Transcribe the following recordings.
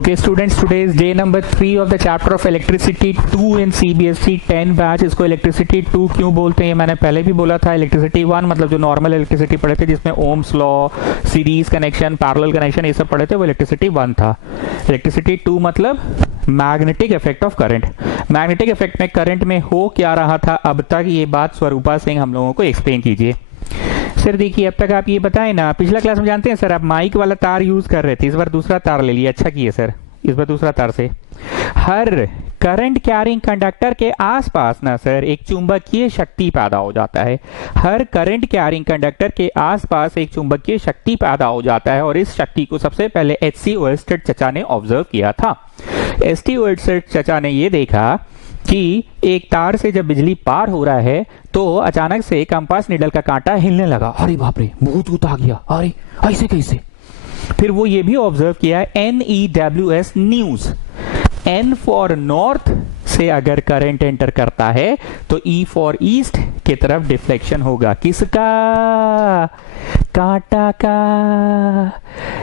Okay students, today is day number 3 of the chapter of electricity 2 in CBSE 10 batch. इसको electricity 2 क्यों बोलते हैं मैंने पहले भी बोला था। इलेक्ट्रिसिटी 1 मतलब जो नॉर्मल इलेक्ट्रिसिटी पढ़े थे जिसमें Ohm's law, series connection, parallel connection ये सब पढ़े थे, वो इलेक्ट्रिसिटी 1 था। इलेक्ट्रिसिटी 2 मतलब magnetic effect of current. Magnetic effect में करंट में हो क्या रहा था अब तक, ये बात स्वरूपा सिंह हम लोगों को एक्सप्लेन कीजिए। सर देखिए अब तक आप ये बताएं ना, पिछला क्लास में जानते हैं सर आप माइक वाला तार यूज कर रहे थे, इस बार दूसरा तार ले लिया। अच्छा किए सर, इस बार दूसरा तार से। हर करंट कैरिंग कंडक्टर के आसपास ना सर एक चुंबकीय शक्ति पैदा हो जाता है। हर करंट कैरिंग कंडक्टर के आसपास एक चुंबकीय शक्ति पैदा हो जाता है और इस शक्ति को सबसे पहले एच.सी. ओएरस्टेड चचा ने ऑब्जर्व किया था। एच.सी. ओएरस्टेड चचा ने ये देखा कि एक तार से जब बिजली पार हो रहा है तो अचानक से कंपास निडल का कांटा हिलने लगा। अरे बाप रे, भूत आ गया, अरे ऐसे कैसे। फिर वो ये भी ऑब्जर्व किया NEWS news, N for north से अगर करंट एंटर करता है तो E फॉर ईस्ट की तरफ डिफ्लेक्शन होगा। किसका? कांटा का।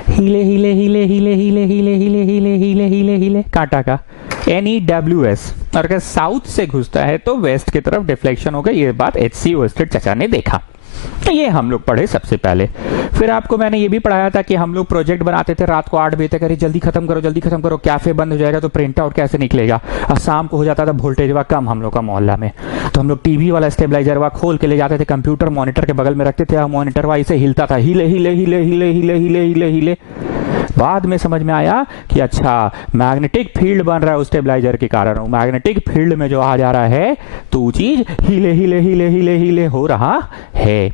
हिले हिले हिले हिले हिले हिले हिले हिले हिले हिले हिले कांटा का NEWS। और अगर साउथ से घुसता है तो वेस्ट की तरफ डिफ्लेक्शन होगा। ये बात एच.सी. ओएरस्टेड चचा ने देखा। तो ये हम लोग पढ़े सबसे पहले। फिर आपको मैंने ये भी पढ़ाया था कि हम लोग प्रोजेक्ट बनाते थे रात को 8 बजे तक, अरे जल्दी खत्म करो, कैफे बंद हो जाएगा तो प्रिंट आउट कैसे निकलेगा। और शाम को हो जाता था वोल्टेज वा कम हम लोग का मोहल्ला में, तो हम लोग टीवी वाला स्टेबलाइजर वा खोल के ले जाते थे, कंप्यूटर मॉनिटर के बगल में रखते थे, मॉनिटर वा इसे हिलता था, हिले हिले हिले हिले हिले हिले हिले हिले। बाद में समझ में आया कि अच्छा मैग्नेटिक फील्ड बन रहा है उस स्टेबलाइजर के कारण, मैग्नेटिक फील्ड में जो आ जा रहा है तो वो चीज हिले हिले हिले हिले हिले हो रहा है।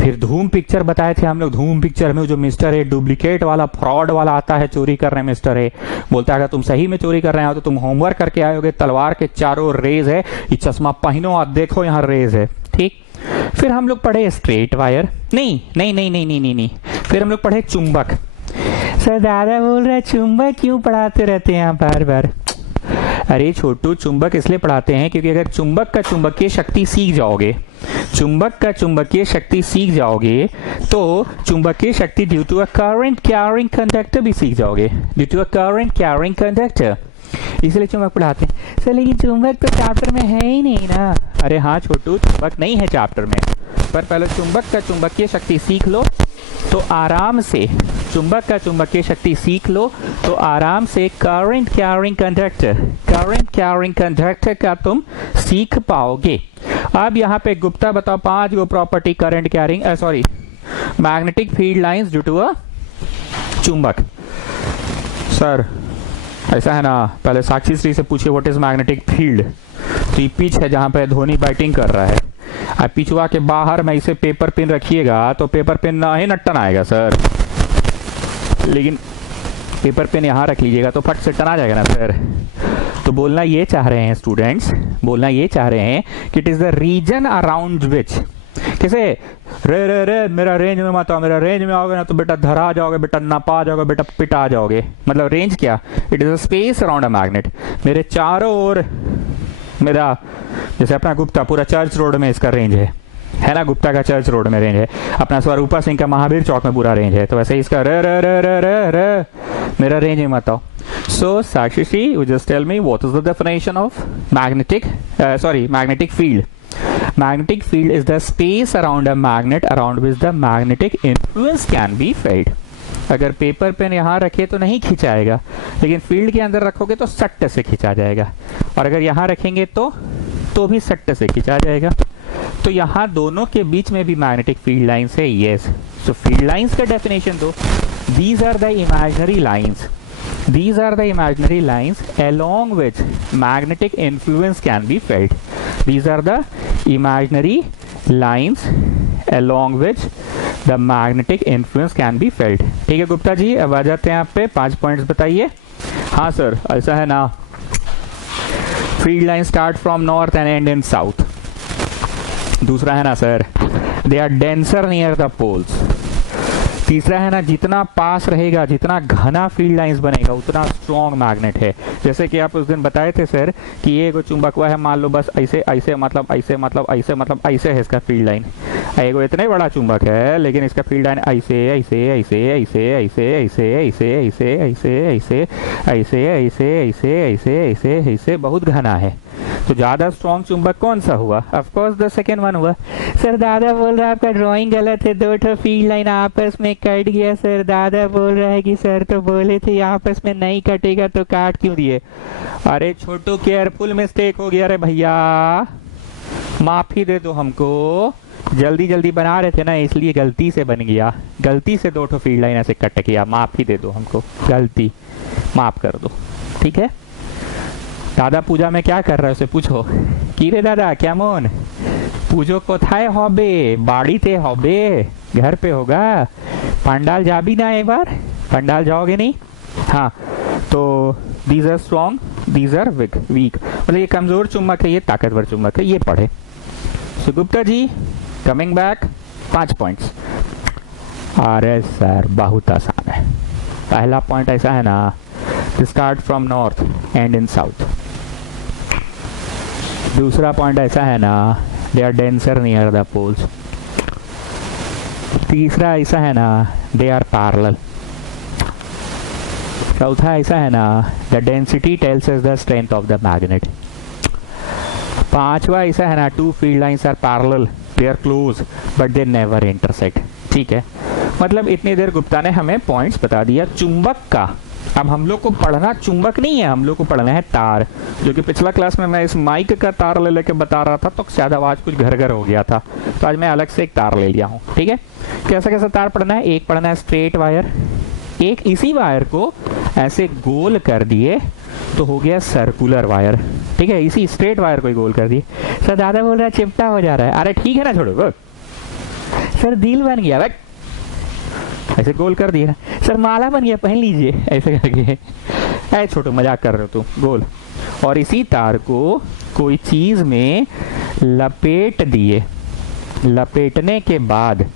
फिर धूम पिक्चर बताए थे हम लोग। धूम पिक्चर में जो मिस्टर है डुप्लीकेट वाला, फ्रॉड वाला आता है, चोरी कर रहे मिस्टर है, बोलता है अगर तुम सही में चोरी कर रहे हो तो तुम होमवर्क करके आए होगे, तलवार के चारों रेज है, ये चश्मा पहनो और देखो यहाँ रेज है, ठीक। फिर हम लोग पढ़े स्ट्रेट वायर, नहीं, फिर हम लोग पढ़े चुंबक। सर दादा बोल रहे चुंबक क्यों पढ़ाते रहते हैं बार बार। अरे छोटू, चुंबक इसलिए पढ़ाते हैं क्योंकि अगर चुंबक का चुंबकीय शक्ति सीख जाओगे, चुंबक का चुंबकीय शक्ति सीख जाओगे तो चुंबकीय शक्ति due to a current carrying conductor भी सीख जाओगे, due to a current carrying conductor, इसलिए चुंबक पढ़ाते हैं। सर लेकिन चुंबक तो चैप्टर में है ही नहीं ना। अरे हाँ छोटू, चुंबक नहीं है चैप्टर में, पर पहले चुंबक का चुंबकीय शक्ति सीख लो तो आराम से, चुंबक का चुंबकीय शक्ति सीख लो तो आराम से करंट कैरिंग कंडक्टर का तुम सीख पाओगे। अब यहाँ पे गुप्ता बताओ 5 go property current carrying magnetic field lines due to a चुंबक। सर ऐसा है ना, पहले साक्षी श्री से पूछिए व्हाट इज मैग्नेटिक फील्ड। तो ये पिच है जहां पे धोनी बैटिंग कर रहा है, अब पिचवा के बाहर में इसे पेपर पिन रखिएगा तो पेपर पिन ना ही नट्टन आएगा सर, लेकिन पेपर पिन यहाँ रख लीजिएगा तो फट से टन आ जाएगा ना सर। तो बोलना ये चाह रहे हैं स्टूडेंट्स, बोलना ये चाह रहे हैं कि it is the region around which, कैसे रे मेरा रेंज में मत आओ, मेरा रेंज में आओगे ना तो बेटा धरा जाओगे, बेटा नपा जाओगे, बेटा पिटा जाओगे। मतलब रेंज क्या, it is a space around a magnet. मेरे चारों ओर मेरा, जैसे अपना गुप्ता पूरा चर्च रोड में इसका रेंज है ना, गुप्ता का चर्च रोड में रेंज है, अपना स्वरूपा सिंह का महावीर चौक में पूरा रेंज है, तो वैसे ही इसका रे मेरा रेंज में मत आओ। So Sakshi you just tell me what is the definition of magnetic field. Magnetic field is the space around a magnet around which the magnetic influence can be felt. अगर पेपर पेन यहाँ रखे तो नहीं खिंचाएगा, लेकिन field के अंदर रखोगे तो सट्ट से खिंचा जाएगा, और अगर यहाँ रखेंगे तो भी सट्ट से खिंचा जाएगा। तो यहाँ दोनों के बीच में भी मैग्नेटिक फील्ड लाइंस है। यस, तो फील्ड लाइंस का डेफिनेशन दो। These are the imaginary lines. These are the imaginary lines along which magnetic influence can be felt. These are the imaginary lines along which the magnetic influence can be felt. ठीक है गुप्ता जी, अब आ जाते हैं आप पे 5 points बताइए। हाँ sir ऐसा है ना, field line start from north end end in south. दूसरा है ना sir, they are denser near the poles. तीसरा है ना, जितना पास रहेगा, जितना घना फील्ड लाइंस बनेगा उतना स्ट्रॉन्ग मैग्नेट है। जैसे कि आप उस दिन बताए थे सर कि ये एगो चुंबक हुआ है, मान लो बस ऐसे ऐसे मतलब ऐसे मतलब ऐसे मतलब ऐसे है इसका फील्ड लाइन। एगो इतना ही बड़ा चुंबक है लेकिन इसका फील्ड लाइन ऐसे ऐसे ऐसे ऐसे ऐसे ऐसे ऐसे ऐसे ऐसे ऐसे ऐसे ऐसे ऐसे ऐसे ऐसे ऐसे बहुत घना है। तो ज्यादा स्ट्रॉन्ग चुंबक कौन सा हुआ? Of course the second one हुआ। सर दादा बोल रहा है आपका ड्राइंग गलत है, दो ठो फील्ड लाइन आपस में कट गया। सर दादा बोल रहा है कि सर तो बोले थे आपस में नहीं कटेगा तो काट क्यों दिए? अरे छोटू केयरफुल मिस्टेक हो गया रे भैया, माफी दे दो हमको, जल्दी जल्दी बना रहे थे ना इसलिए गलती से बन गया, गलती से दो ठो फील्ड लाइन ऐसे कट गया, माफी दे दो हमको, गलती माफ कर दो, ठीक है। दादा पूजा में क्या कर रहे हो उसे पूछो कि रे दादा क्या मोन पूजो कोथाए हॉबे, बाड़ी ते हॉबे, घर पे होगा, पंडाल जा भी ना एक बार, पंडाल जाओगे नहीं? हाँ, तो these are strong, these are weak, मतलब ये कमजोर चुंबक है, ये ताकतवर चुंबक है, ये पढ़े। So Gupta ji coming back 5 points. अरे सर बहुत आसान है। पहला पॉइंट ऐसा है ना, start from north end in south. दूसरा पॉइंट ऐसा है ना, they are denser near the poles. तीसरा ऐसा है ना, दे आर पैरेलल। चौथा ऐसा है ना, the density tells us the strength of the magnet. पांचवा ऐसा है ना, two field lines are parallel, they are close but they never intersect. ठीक है, मतलब इतनी देर गुप्ता ने हमें पॉइंट्स बता दिया चुंबक का। अब हम लोग को पढ़ना चुंबक नहीं है, हम लोग को पढ़ना है तार, जो कि पिछला क्लास में मैं इस माइक का तार ले लेके बता रहा था तो शायद आवाज कुछ घर घर हो गया था, तो आज मैं अलग से एक तार ले लिया हूँ। ठीक है, कैसा कैसा तार पढ़ना है? एक पढ़ना है स्ट्रेट वायर, एक इसी वायर को ऐसे गोल कर दिए तो हो गया सर्कुलर वायर। ठीक है, इसी स्ट्रेट वायर को ही गोल कर दिए। सर दादा बोल रहा है चिपटा हो जा रहा है। अरे ठीक है ना, छोड़ो सर, दिल बन गया, बैठ ऐसे गोल कर दिया। सर माला बन गया, पहन लीजिए ऐसे करके। ऐ छोटो मजाक कर रहे हो तुम, गोल। और इसी तार को कोई चीज में लपेट दिए, लपेटने के बाद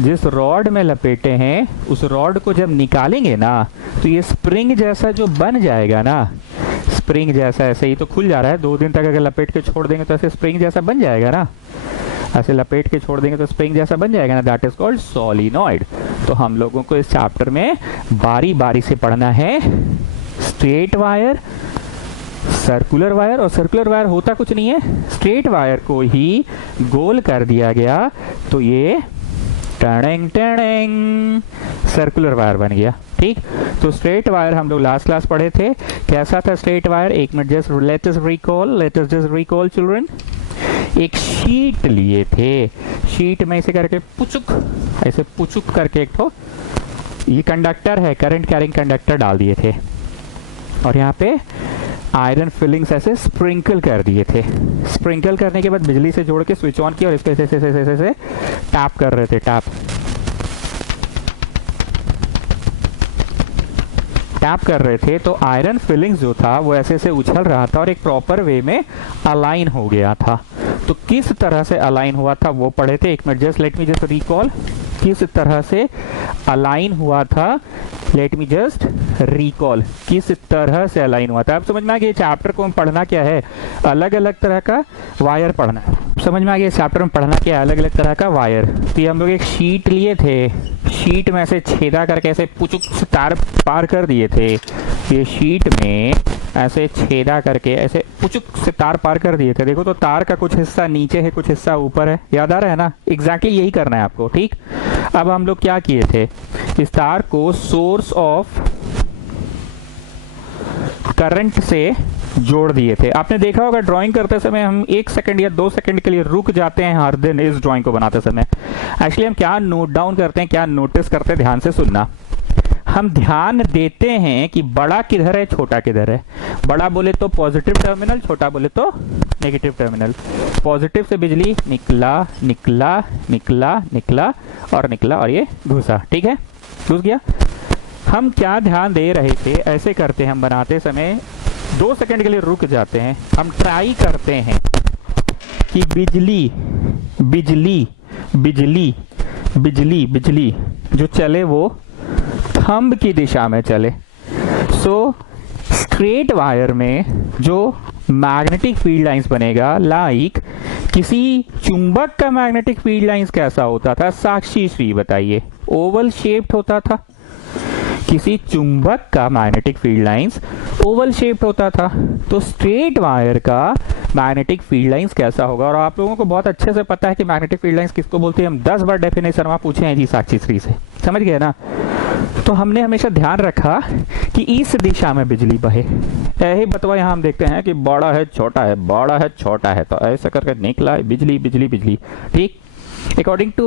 जिस रॉड में लपेटे हैं उस रॉड को जब निकालेंगे ना तो ये स्प्रिंग जैसा जो बन जाएगा ना, स्प्रिंग जैसा, ऐसे ही तो खुल जा रहा है, 2 दिन तक अगर लपेट के छोड़ देंगे तो ऐसे स्प्रिंग जैसा बन जाएगा ना, ऐसे लपेट के छोड़ देंगे तो स्प्रिंग जैसा बन जाएगा ना, दैट इज कॉल्ड सोलिनॉइड। तो हम लोगों को इस चैप्टर में बारी बारी से पढ़ना है स्ट्रेट वायर, सर्कुलर वायर। और सर्कुलर वायर होता कुछ नहीं है, स्ट्रेट वायर को ही गोल कर दिया गया तो ये टड़ेंग टड़ेंग सर्कुलर वायर बन गया। ठीक, तो स्ट्रेट वायर हम लोग लास्ट क्लास पढ़े थे, कैसा था स्ट्रेट वायर? एक minute, just let us recall children. एक शीट लिए थे, शीट में ऐसे करके पुचुक, ऐसे पुचुक करके एक तो ये कंडक्टर है, करंट कैरिंग कंडक्टर डाल दिए थे और यहाँ पे आयरन फिलिंग्स ऐसे स्प्रिंकल कर दिए थे। स्प्रिंकल करने के बाद बिजली से जोड़ के स्विच ऑन किया और इसको ऐसे टैप कर रहे थे, टैप कर रहे थे। तो आयरन फिलिंग्स जो था वो ऐसे से उछल रहा था और एक प्रॉपर वे में अलाइन हो गया था। तो किस तरह से अलाइन हुआ था वो पढ़े थे। एक minute, just let me just recall, किस तरह से अलाइन हुआ था, लेट मी जस्ट रिकॉल, किस तरह से अलाइन हुआ था। अब समझ में आ गया चैप्टर को हम पढ़ना क्या है, अलग अलग तरह का वायर पढ़ना है। समझ में आ गया चैप्टर में पढ़ना क्या है, अलग अलग तरह का वायर। तो ये हम लोग एक शीट लिए थे, शीट में ऐसे छेदा करके ऐसे पुचुक से तार पार कर दिए थे, ये शीट में ऐसे छेदा करके ऐसे पुचुक से तार पार कर दिए थे। देखो तो तार का कुछ हिस्सा नीचे है, कुछ हिस्सा ऊपर है, याद आ रहा है ना? एग्जैक्टली यही करना है आपको। ठीक, अब हम लोग क्या किए थे, इस तार को सोर्स ऑफ करंट से जोड़ दिए थे। आपने देखा होगा ड्राइंग करते समय हम 1 सेकंड या 2 सेकंड के लिए रुक जाते हैं हर दिन इस ड्राइंग को बनाते समय। एक्चुअली हम क्या नोट डाउन करते हैं, क्या नोटिस करते हैं, ध्यान से सुनना। हम ध्यान देते हैं कि बड़ा किधर है, छोटा किधर है। बड़ा बोले तो पॉजिटिव टर्मिनल, छोटा बोले तो नेगेटिव टर्मिनल। पॉजिटिव से बिजली निकला निकला निकला निकला और निकला और ये घुसा। ठीक है, घुस गया। हम क्या ध्यान दे रहे थे, ऐसे करते हैं हम बनाते समय 2 सेकंड के लिए रुक जाते हैं। हम ट्राई करते हैं कि बिजली बिजली बिजली बिजली बिजली जो चले वो थंब की दिशा में चले। सो स्ट्रेट वायर में जो मैग्नेटिक फील्ड लाइंस बनेगा, लाइक किसी चुंबक का मैग्नेटिक फील्ड लाइंस कैसा होता था साक्षी श्री बताइए? ओवल शेप्ड होता था। किसी चुंबक का magnetic field lines Oval shaped होता था, तो स्ट्रेट वायर का मैग्नेटिक फील्ड लाइंस कैसा होगा? और आप लोगों को बहुत अच्छे से पता है कि मैग्नेटिक फील्ड लाइंस किसको बोलते हैं। हम 10 बार डेफिनेशन वहां पूछे हैं जी साक्षी श्री से, समझ गए ना? तो हमने हमेशा ध्यान रखा कि इस दिशा में बिजली बहे। यही बतवा यहाँ हम देखते हैं कि बड़ा है छोटा है, बड़ा है छोटा है, तो ऐसा करके निकला बिजली बिजली बिजली। ठीक, according to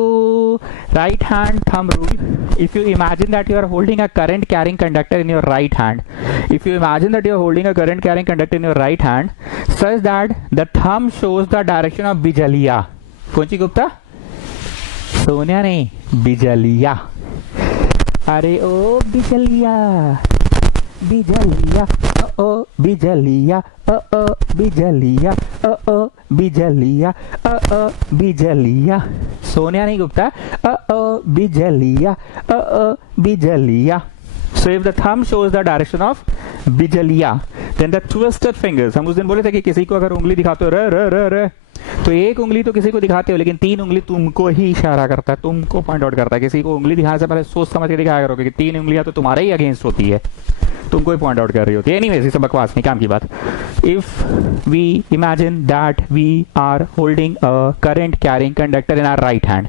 right hand thumb rule, if you imagine that you are holding a current carrying conductor in your right hand, if you imagine that you are holding a current carrying conductor in your right hand such that the thumb shows the direction of बिजलिया। कौन सी गुप्ता? सोनिया नहीं, बिजलिया। अरे ओ बिजलिया, बिजलिया, ओ बिजलिया, ओ बिजलिया, ओ बिजलिया, ओ बिजलिया। सोनिया नहीं गुप्ता, ओ बिजलिया, ओ बिजलिया। So if the thumb shows the direction of बिजलिया, then the twisted fingers, हम उस दिन बोले थे कि किसी को अगर उंगली दिखाते हो र र र र, तो एक उंगली तो किसी को दिखाते हो, लेकिन 3 उंगली तुमको ही इशारा करता है, तुमको पॉइंट आउट करता है। किसी को उंगली दिखाने से पहले सोच समझ के दिखाया करोगे कि 3 उंगलियां तो तुम्हारे ही अगेंस्ट होती है, तुमको ही पॉइंट आउट कर रही होती है। एनीवेज, इसे बकवास नहीं, काम की बात। If we imagine that we are holding a current carrying conductor in our right hand,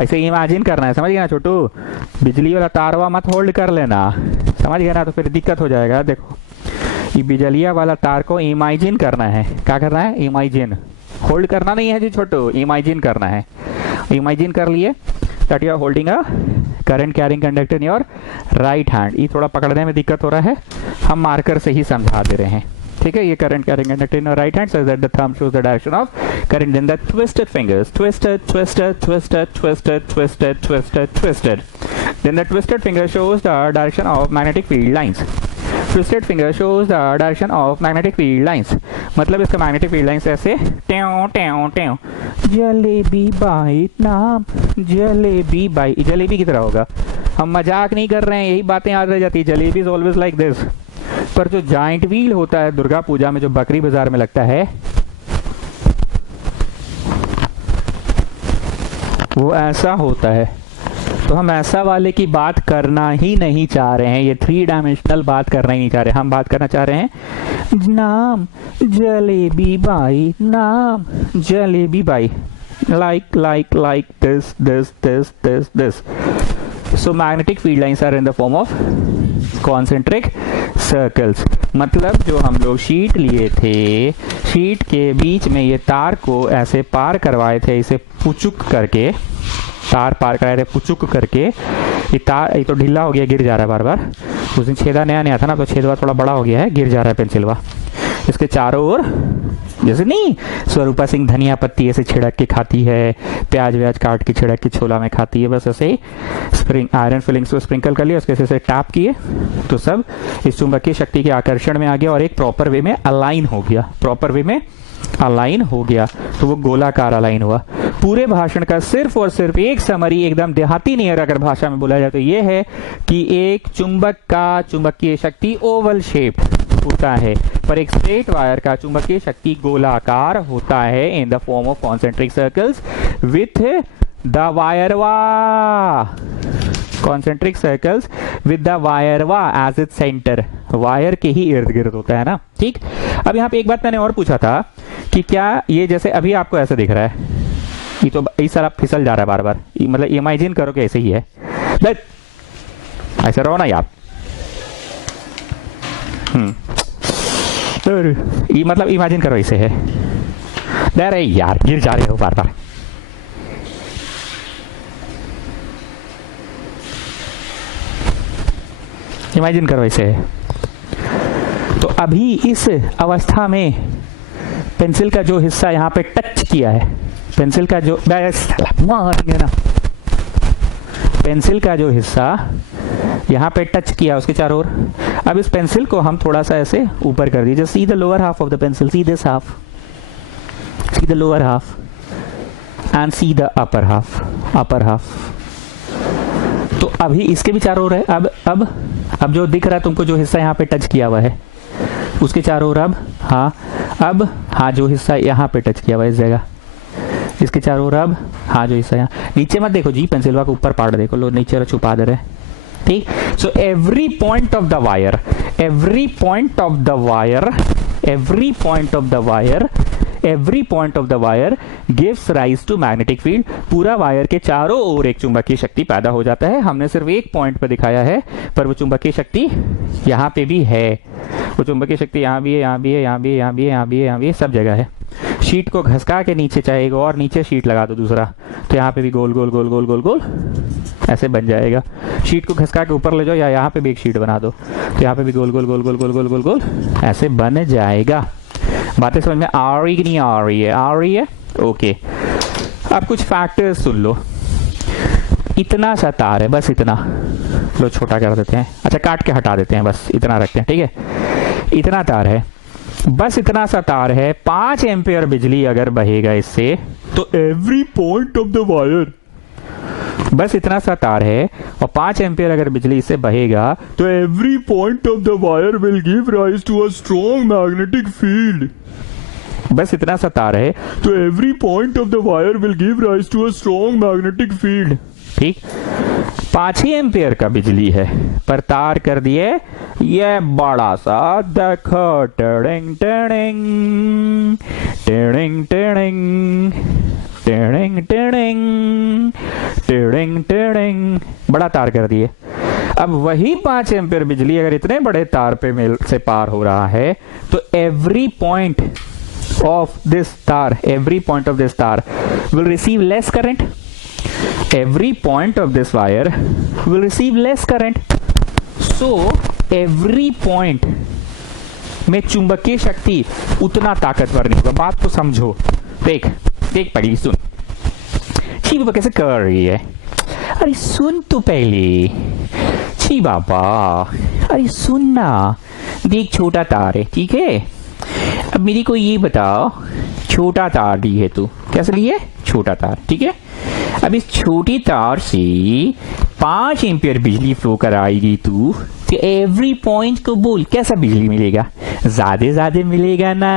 ऐसे इमेजिन करना है, समझ गया ना छोटू? बिजली वाला तारवा मत होल्ड कर लेना, समझ गया ना? तो फिर दिक्कत हो जाएगा। देखो, ये बिजलिया वाला तार को इमेजिन करना है। क्या करना है? इमेजिन, होल्ड करना नहीं है जी छोटू, इमेजिन करना है। इमेजिन कर लिए that you are holding a current carrying conductor in your right hand. ये थोड़ा पकड़ने में दिक्कत हो रहा है, हम मार्कर से ही समझा दे रहे हैं, ठीक है? ये current carrying conductor in your right hand so that the thumb shows the direction of current, then the twisted fingers, twisted twisted twisted twisted twisted twisted twisted, then the twisted finger shows the direction of magnetic field lines. Twisted finger shows the direction of magnetic field lines, मतलब इसका magnetic field lines ऐसे ट्यों ट्यों ट्यों, jalebi by नाम, jalebi by, jalebi की तरह होगा। हम मजाक नहीं कर रहे हैं, यही बातें याद रह जाती है। Jalebi is always like this. पर जो जाइंट व्हील होता है दुर्गा पूजा में, जो बकरी बाजार में लगता है, वो ऐसा होता है। तो हम ऐसा वाले की बात करना ही नहीं चाह रहे हैं, ये 3 डायमेंशनल बात करना ही नहीं चाह रहे। हम बात करना चाह रहे हैं नाम जलेबी बाई, नाम jalebi by, like this. So magnetic field lines are in the form of concentric circles। मतलब जो हम लोग शीट लिए थे, शीट के बीच में ये तार को ऐसे पार करवाए थे, इसे पुचुक करके तार पार कराए थे, पुचुक करके। ये तार, ये तो ढीला हो गया, गिर जा रहा है बार बार। उस दिन छेदा नया नया था ना, तो छेदवा थोड़ा बड़ा हो गया है, गिर जा रहा है पेंसिलवा। इसके चारों ओर जैसे नहीं स्वरूपा सिंह धनिया पत्ती ऐसे छिड़क के खाती है, प्याज व्याज काट के छिड़क के छोला में खाती है, बस ऐसे स्प्रिंग आयरन फिलिंग्स को स्प्रिंकल कर लिया, उसके ऐसे टैप किए तो सब इस चुंबकीय शक्ति के आकर्षण में आ गया और एक प्रॉपर वे में अलाइन हो गया। प्रॉपर वे में अलाइन हो गया तो वो गोलाकार अलाइन हुआ। पूरे भाषण का सिर्फ और सिर्फ एक समरी, एकदम देहाती नियर अगर भाषा में बोला जाए तो ये है कि एक चुंबक का चुंबकीय शक्ति ओवल शेप होता है, पर एक स्ट्रेट वायर का चुंबकीय शक्ति गोलाकार होता है in the form of concentric circles with the वायरवा, कॉन्सेंट्रिक सर्कल्स विद द वायरवा एज इट सेंटर, वायर के ही इर्द गिर्द होता है ना। ठीक, अब यहाँ पे एक बात मैंने और पूछा था कि क्या ये जैसे अभी आपको ऐसा दिख रहा है, ये तो इस तरह फिसल जा रहा है बार बार, मतलब इमेजिन करो कि ऐसे ही है, ऐसा रहो ना यार। ये मतलब इमेजिन करो ऐसे है, अरे यार गिर जा रहे हो बार बार। इमेजिन करो ऐसे है। तो अभी इस अवस्था में पेंसिल का जो हिस्सा यहाँ पे टच किया है, पेंसिल का जो ना, पेंसिल का जो हिस्सा यहाँ पे टच किया उसके चारों ओर, अब इस पेंसिल को हम थोड़ा सा ऐसे ऊपर कर दीजिए। See the lower half of the pencil, see this half, see the lower half and see the upper half, upper half. तो अभी इसके भी चारों ओर है। अब जो दिख रहा है तुमको, जो हिस्सा यहाँ पे टच किया हुआ है उसके चारों ओर अब हाँ जो हिस्सा यहाँ पे टच किया हुआ है इस जगह, इसके चारों ओर अब हाँ जो हिस्सा यहाँ, नीचे मत देखो जी, पेंसिलवा को ऊपर पार्ट देखो, लो नीचे छुपा दे रहे, ठीक। So every point of the wire, every point of the wire gives rise to magnetic field। पूरा वायर के चारों ओर एक चुंबकीय शक्ति पैदा हो जाता है। हमने सिर्फ एक पॉइंट पर दिखाया है, पर वो चुंबकीय शक्ति यहाँ पे भी है, वो चुंबकीय शक्ति यहाँ भी है, यहाँ भी है, यहाँ भी है, यहाँ भी है, यहाँ भी है, यहाँ भी है, सब जगह है। शीट को घसका के नीचे चाहे एक और नीचे शीट लगा दो दूसरा, तो यहाँ पे भी गोल गोल गोल गोल गोल गोल ऐसे बन जाएगा। शीट को घसका के ऊपर ले जाओ या यहाँ पे भी एक शीट बना दो, तो यहाँ पे भी गोल गोल गोल गोल गोल गोल गोल गोल ऐसे बन जाएगा। बातें समझ में आ रही कि नहीं आ रही है? आ रही है, ओके। अब कुछ फैक्टर्स सुन लो। इतना सा तार है, बस इतना, लो छोटा कर देते हैं, अच्छा काट के हटा देते हैं, बस इतना रखते हैं, ठीक है। इतना तार है, बस इतना सा तार है, 5 एम्पियर बिजली अगर बहेगा इससे, तो every point of the wire, बस इतना सा तार है और 5 एम्पियर अगर बिजली इससे बहेगा, तो every point of the wire will give rise to a strong magnetic field. बस इतना सा तार है तो every point of the wire will give rise to a strong magnetic field, ठीक। 5 ही एम्पियर का बिजली है, पर तार कर दिए ये बड़ा सा, देखो, tiding tiding tiding tiding tiding tiding tiding tiding, बड़ा तार कर दिए। अब वही 5 एम्पियर बिजली अगर इतने बड़े तार पे मेल से पार हो रहा है, तो एवरी पॉइंट ऑफ दिस तार, एवरी पॉइंट ऑफ दिस तार will receive less current, every point of this wire will receive less current, so every point में चुंबकीय शक्ति उतना ताकतवर नहीं होगा। बात को समझो, देख देख पहले सुन, छी बाबा कैसे कर रही है, अरे सुन तो पहले, छी बाबा, अरे सुन ना, देख छोटा तार है, ठीक है। अब मेरी को ये बताओ, छोटा तार ली है तू, कैसे ली है? छोटा तार, ठीक है। अब इस छोटी तार से 5 एम्पियर बिजली फ्लो कराएगी तू, तो एवरी पॉइंट को बोल कैसा बिजली मिलेगा? ज्यादा मिलेगा ना।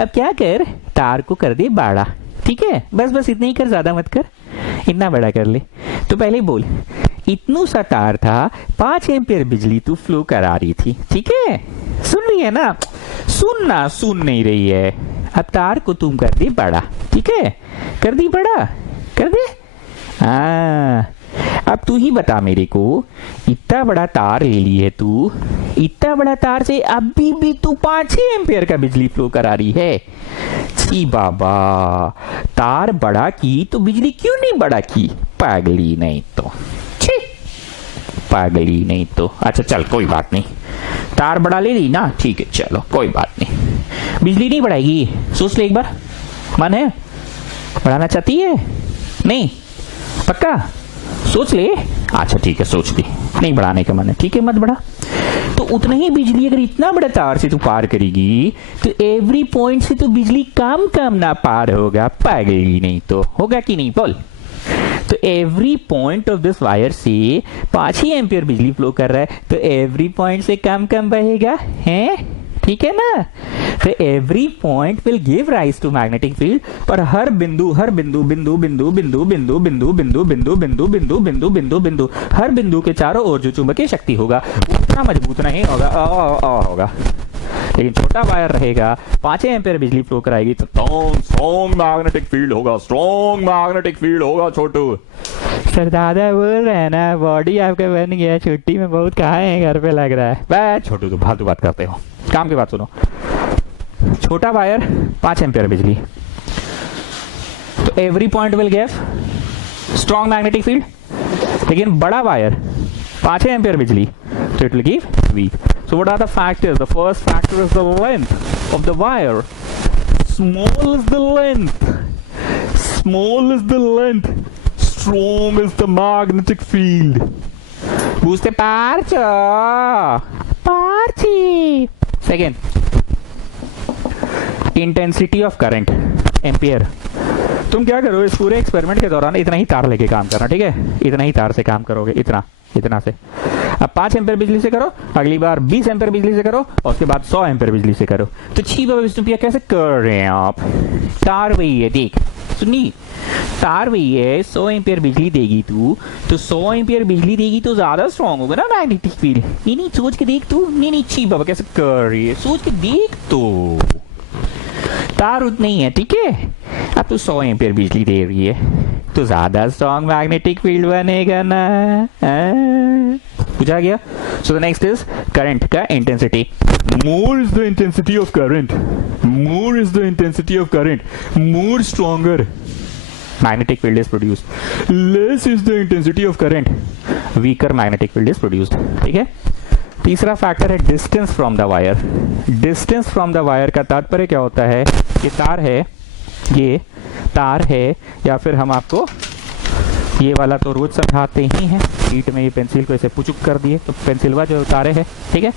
अब क्या कर, तार को कर दे बड़ा, ठीक है, बस इतना ही कर, ज्यादा मत कर, इतना बड़ा कर ले। तो पहले बोल, इतनू सा तार था, 5 एम्पियर बिजली तू फ्लो करा रही थी, ठीक है। सुन रही है ना? सुनना, सुन नहीं रही है। अब तार को तुम कर दी बड़ा, ठीक है, कर दी बड़ा, कर दे। अब तू ही बता मेरे को, इतना बड़ा तार ले ली है तू, इतना बड़ा तार से अभी भी तू 5 एम्पियर का बिजली फ्लो करा रही है। छी बाबा, तार बड़ा की तो बिजली क्यों नहीं बड़ा की? पागली नहीं तो, छी पागली नहीं तो। अच्छा चल कोई बात नहीं, तार बड़ा ले ली ना, ठीक है, चलो कोई बात नहीं, बिजली नहीं बढ़ाएगी। सोच ले एक बार, मन है बढ़ाना चाहती है? नहीं, पक्का सोच ले। अच्छा ठीक है, सोच ली, नहीं बढ़ाने का मन है, ठीक है, मत बढ़ा। तो उतना ही बिजली अगर इतना बड़ा तार से तू पार करेगी, तो एवरी पॉइंट से तो बिजली कम ना पार होगा, पागली नहीं तो, होगा कि नहीं बोल? तो every point of this wire से 5 ही एम्पियर बिजली फ्लो कर रहा है, तो एवरी पॉइंट से कम बहेगा, है, ठीक है ना। तो every point will give rise to magnetic field, पर हर बिंदु हर बिंदु बिंदु बिंदु बिंदु बिंदु बिंदु बिंदु बिंदु बिंदु बिंदु बिंदु बिंदु बिंदु हर बिंदु के चारों ओर जो चुंबकीय शक्ति होगा उतना मजबूत नहीं होगा, होगा। लेकिन छोटा वायर रहेगा, 5 एम्पियर बिजली फ्लो कराएगी, तो स्ट्रॉन्ग मैग्नेटिक फील्ड होगा, स्ट्रॉन्ग मैग्नेटिक फील्ड होगा। छोटू सर दादा बोल रहे हैं ना, बॉडी आपका बन गया, छुट्टी में बहुत कहा है, घर पे लग रहा है। बस छोटू तो फालतू बात करते हो, काम की बात सुनो। छोटा वायर 5 एम्पियर बिजली, तो every point will give strong magnetic field. लेकिन बड़ा वायर 5 एम्पियर बिजली, तो it will give weak. So what are the factors? The first factor is the length of the wire. Small is the length. Small is the length. Strong is the magnetic field. Buste parcho. Parchi. Second, intensity of current. Ampere. तुम क्या करो, इस पूरे experiment के दौरान इतना ही तार लेके काम करना, ठीक है? इतना ही तार से काम करोगे, इतना से। अब 5 एम्पेयर बिजली से करो, अगली बार 20 एम्पेयर बिजली से करो, और उसके बाद 100 एम्पेयर बिजली से करो। तो छीबा विष्णुप्रिया कैसे कर रहे हैं आप? तार वही है, देख सुनी, तार वही है। 100 एम्पियर बिजली देगी तू, तो 100 एम्पियर बिजली देगी तो ज्यादा स्ट्रॉन्ग होगा ना मैग्नेटिक फील्ड। ये नहीं सोच के देख तू, नहीं छी बाबा कैसे कर रही है, सोच के देख तो। तार उतना ही है, ठीक है? अब तू 100 एम्पियर बिजली दे रही है तो ज्यादा स्ट्रॉन्ग मैग्नेटिक फील्ड बनेगा ना। पूछा गया। So the next is current का intensity. More is the intensity of current, more is the intensity of current, more stronger magnetic field is produced. Less is the intensity of current, weaker magnetic field is produced. ठीक है? तीसरा factor है distance from the wire. Distance from the wire का तात्पर्य क्या होता है? ये तार है, ये तार है, या फिर हम आपको ये वाला तो रोज समझाते ही हैं, शीट में ये पेंसिल को ऐसे पुचुक कर दिए तो पेंसिलवा जो तारे है, ठीक है?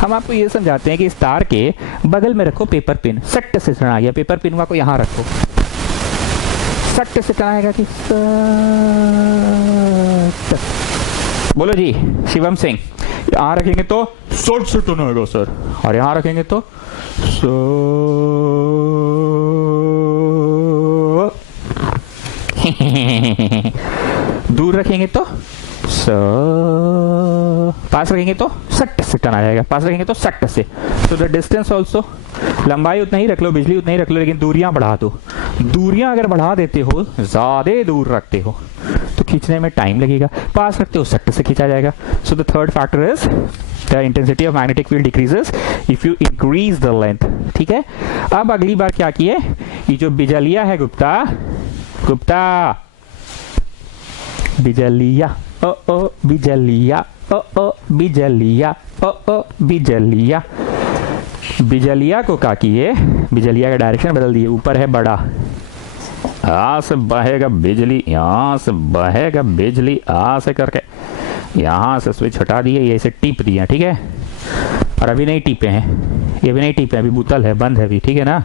हम आपको ये समझाते हैं कि इस तार के बगल में रखो पेपर पिन, सट्ट से चढ़ा गया, पेपर पिनवा को यहाँ रखो, सट्ट से चढ़ाएगा कि बोलो जी शिवम सिंह, यहाँ रखेंगे तो सट से टनाएगा सर, और यहाँ रखेंगे तो दूर रखेंगे तो पास रखेंगे तो सट्ट से टना जाएगा, पास रखेंगे तो सट्ट से। तो द डिस्टेंस ऑल्सो, लंबाई उतना ही रख लो, बिजली उतना ही रख लो, लेकिन दूरियां बढ़ा दो। दूरियां अगर बढ़ा देते हो, ज्यादा दूर रखते हो तो खींचने में टाइम लगेगा, पास रखते हो सट्ट से खींचा जाएगा। So the third factor is the intensity of magnetic field decreases if you increase the length. ठीक है, अब अगली बार क्या किए, ये जो बिजलिया है गुप्ता, गुप्ता बिजलिया, ओ ओ बिजलिया, ओ ओ बिजलिया, ओ ओ बिजलिया, बिजलिया को क्या किए, बिजलिया का डायरेक्शन बदल दिए, ऊपर है बड़ा, यहाँ से बहेगा बिजली, यहाँ से बहेगा बिजली, यहाँ से करके यहाँ से स्विच हटा दिए, ये इसे टिप दिया, ठीक है। और अभी नहीं टिपे हैं, ये भी नहीं टिपे, अभी बोतल है, बंद है अभी, ठीक है ना,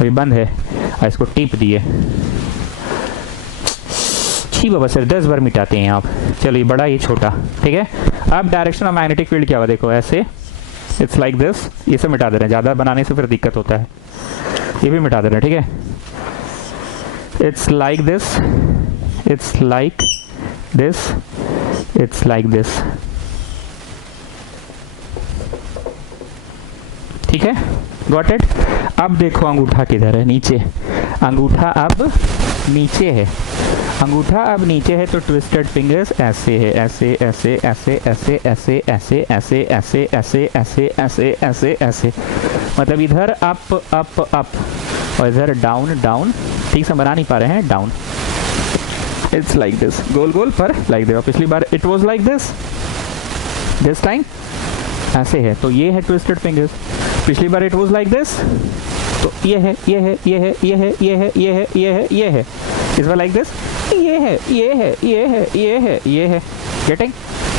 अभी बंद है, और इसको टिप दिए। छी बाबा सर 10 बार मिटाते हैं आप। चलो ये बड़ा ये छोटा, ठीक है। अब डायरेक्शन ऑफ मैग्नेटिक फील्ड क्या हुआ देखो, ऐसे इट्स लाइक दिस, ये सब मिटा दे रहे हैं, ज़्यादा बनाने से फिर दिक्कत होता है, ये भी मिटा दे रहे हैं, ठीक है। It's like this, it's like this, it's like this, ठीक है, गॉट इट। अब देखो अंगूठा किधर है, नीचे, अंगूठा अब नीचे है, अंगूठा अब नीचे है, तो ट्विस्टेड फिंगर्स ऐसे है, ऐसे ऐसे ऐसे ऐसे ऐसे ऐसे ऐसे ऐसे ऐसे ऐसे ऐसे ऐसे ऐसे, मतलब इधर अप अप अप और इधर डाउन डाउन, ठीक से बना नहीं पा रहे हैं, डाउन। इट्स लाइक दिस, गोल गोल पर लाइक दिस। पिछली बार it was like this time ऐसे है, तो ये है ट्विस्टेड फिंगर्स। पिछली बार इट वाज लाइक दिस, तो ये है, ये है, ये है, ये है, ये है, ये है, ये है, ये है। इस बार लाइक दिस, ये है, ये है, ये है, ये है, ये है। गेटिंग?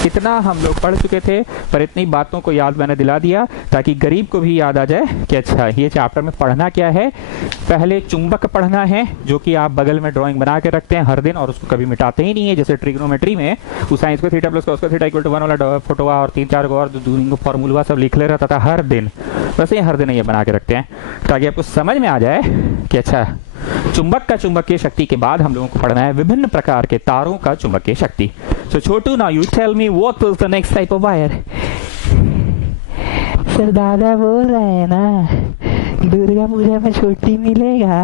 इतना हम लोग पढ़ चुके थे, पर इतनी बातों को याद मैंने दिला दिया ताकि गरीब को भी याद आ जाए कि अच्छा ये चैप्टर में पढ़ना क्या है। पहले चुंबक पढ़ना है, जो कि आप बगल में ड्राइंग बना के रखते हैं हर दिन और उसको कभी मिटाते ही नहीं है, जैसे ट्रिग्नोमेट्री में उस साइंस को theta plus cos theta equal to 1 वाला फोटोवा और 3-4 को और दूरी फॉर्मूला सब लिख ले रहता था हर दिन, वैसे ही हर दिन ये बना के रखते हैं ताकि आपको समझ में आ जाए कि अच्छा चुंबक का चुंबकीय शक्ति के बाद हम लोगों को पढ़ना है विभिन्न प्रकार के तारों का चुंबकीय शक्ति। So Chhotu, now you tell me what is the next type of wire. Sir दादा बोल रहे हैं ना दुर्गा पूजा में छुट्टी मिलेगा।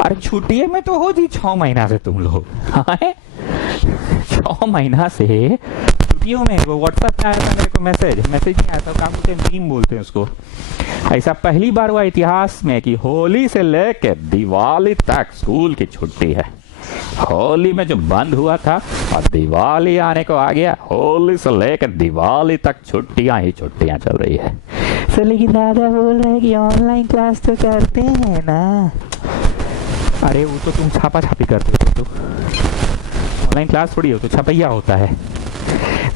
अरे छुट्टी में तो हो जी 6 महीना से तुम लोग, 6 महीना से छुट्टियों में। वो व्हाट्सएप में आया था मेरे को मैसेज नहीं आया था, काम बोलते मीम बोलते हैं उसको। ऐसा पहली बार हुआ इतिहास में कि होली से लेकर दिवाली तक स्कूल की छुट्टी है। होली में जो बंद हुआ था और दिवाली आने को आ गया, होली से लेकर दिवाली तक छुट्टियां ही छुट्टियां चल रही है। सर लेकिन दादा बोल रहे हैं कि ऑनलाइन क्लास तो करते हैं ना। अरे वो तो तुम छापा छापी करते हो, तो ऑनलाइन क्लास थोड़ी हो, तो छपैया होता है।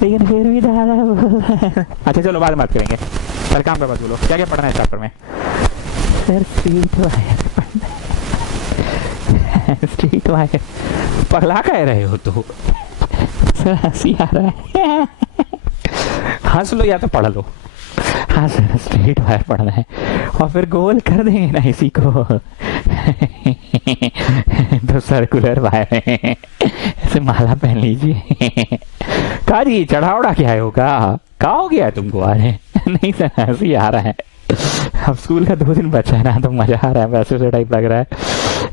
लेकिन फिर भी दादा बोल रहे हैं। अच्छा चलो बाद में बात करेंगे, सर काम का बात बोलो, क्या क्या पढ़ना है चैप्टर में। सर स्वीट वायर पढ़ना है। स्ट्रेट वायर पगला कह रहे हो तो सर हंसी आ रहा है हंस लो या तो पढ़ लो। हाँ सर स्ट्रेट वायर पढ़ना है और फिर गोल कर देंगे ना इसी को तो सर्कुलर वायर है ऐसे माला पहन लीजिए। कहा जी चढ़ा उड़ा क्या है होगा कहा हो गया तुमको आ रहे नहीं सर हंसी आ रहा है अब स्कूल का 2 दिन बचा है ना तो मजा आ रहा है वैसे से टाइप लग रहा है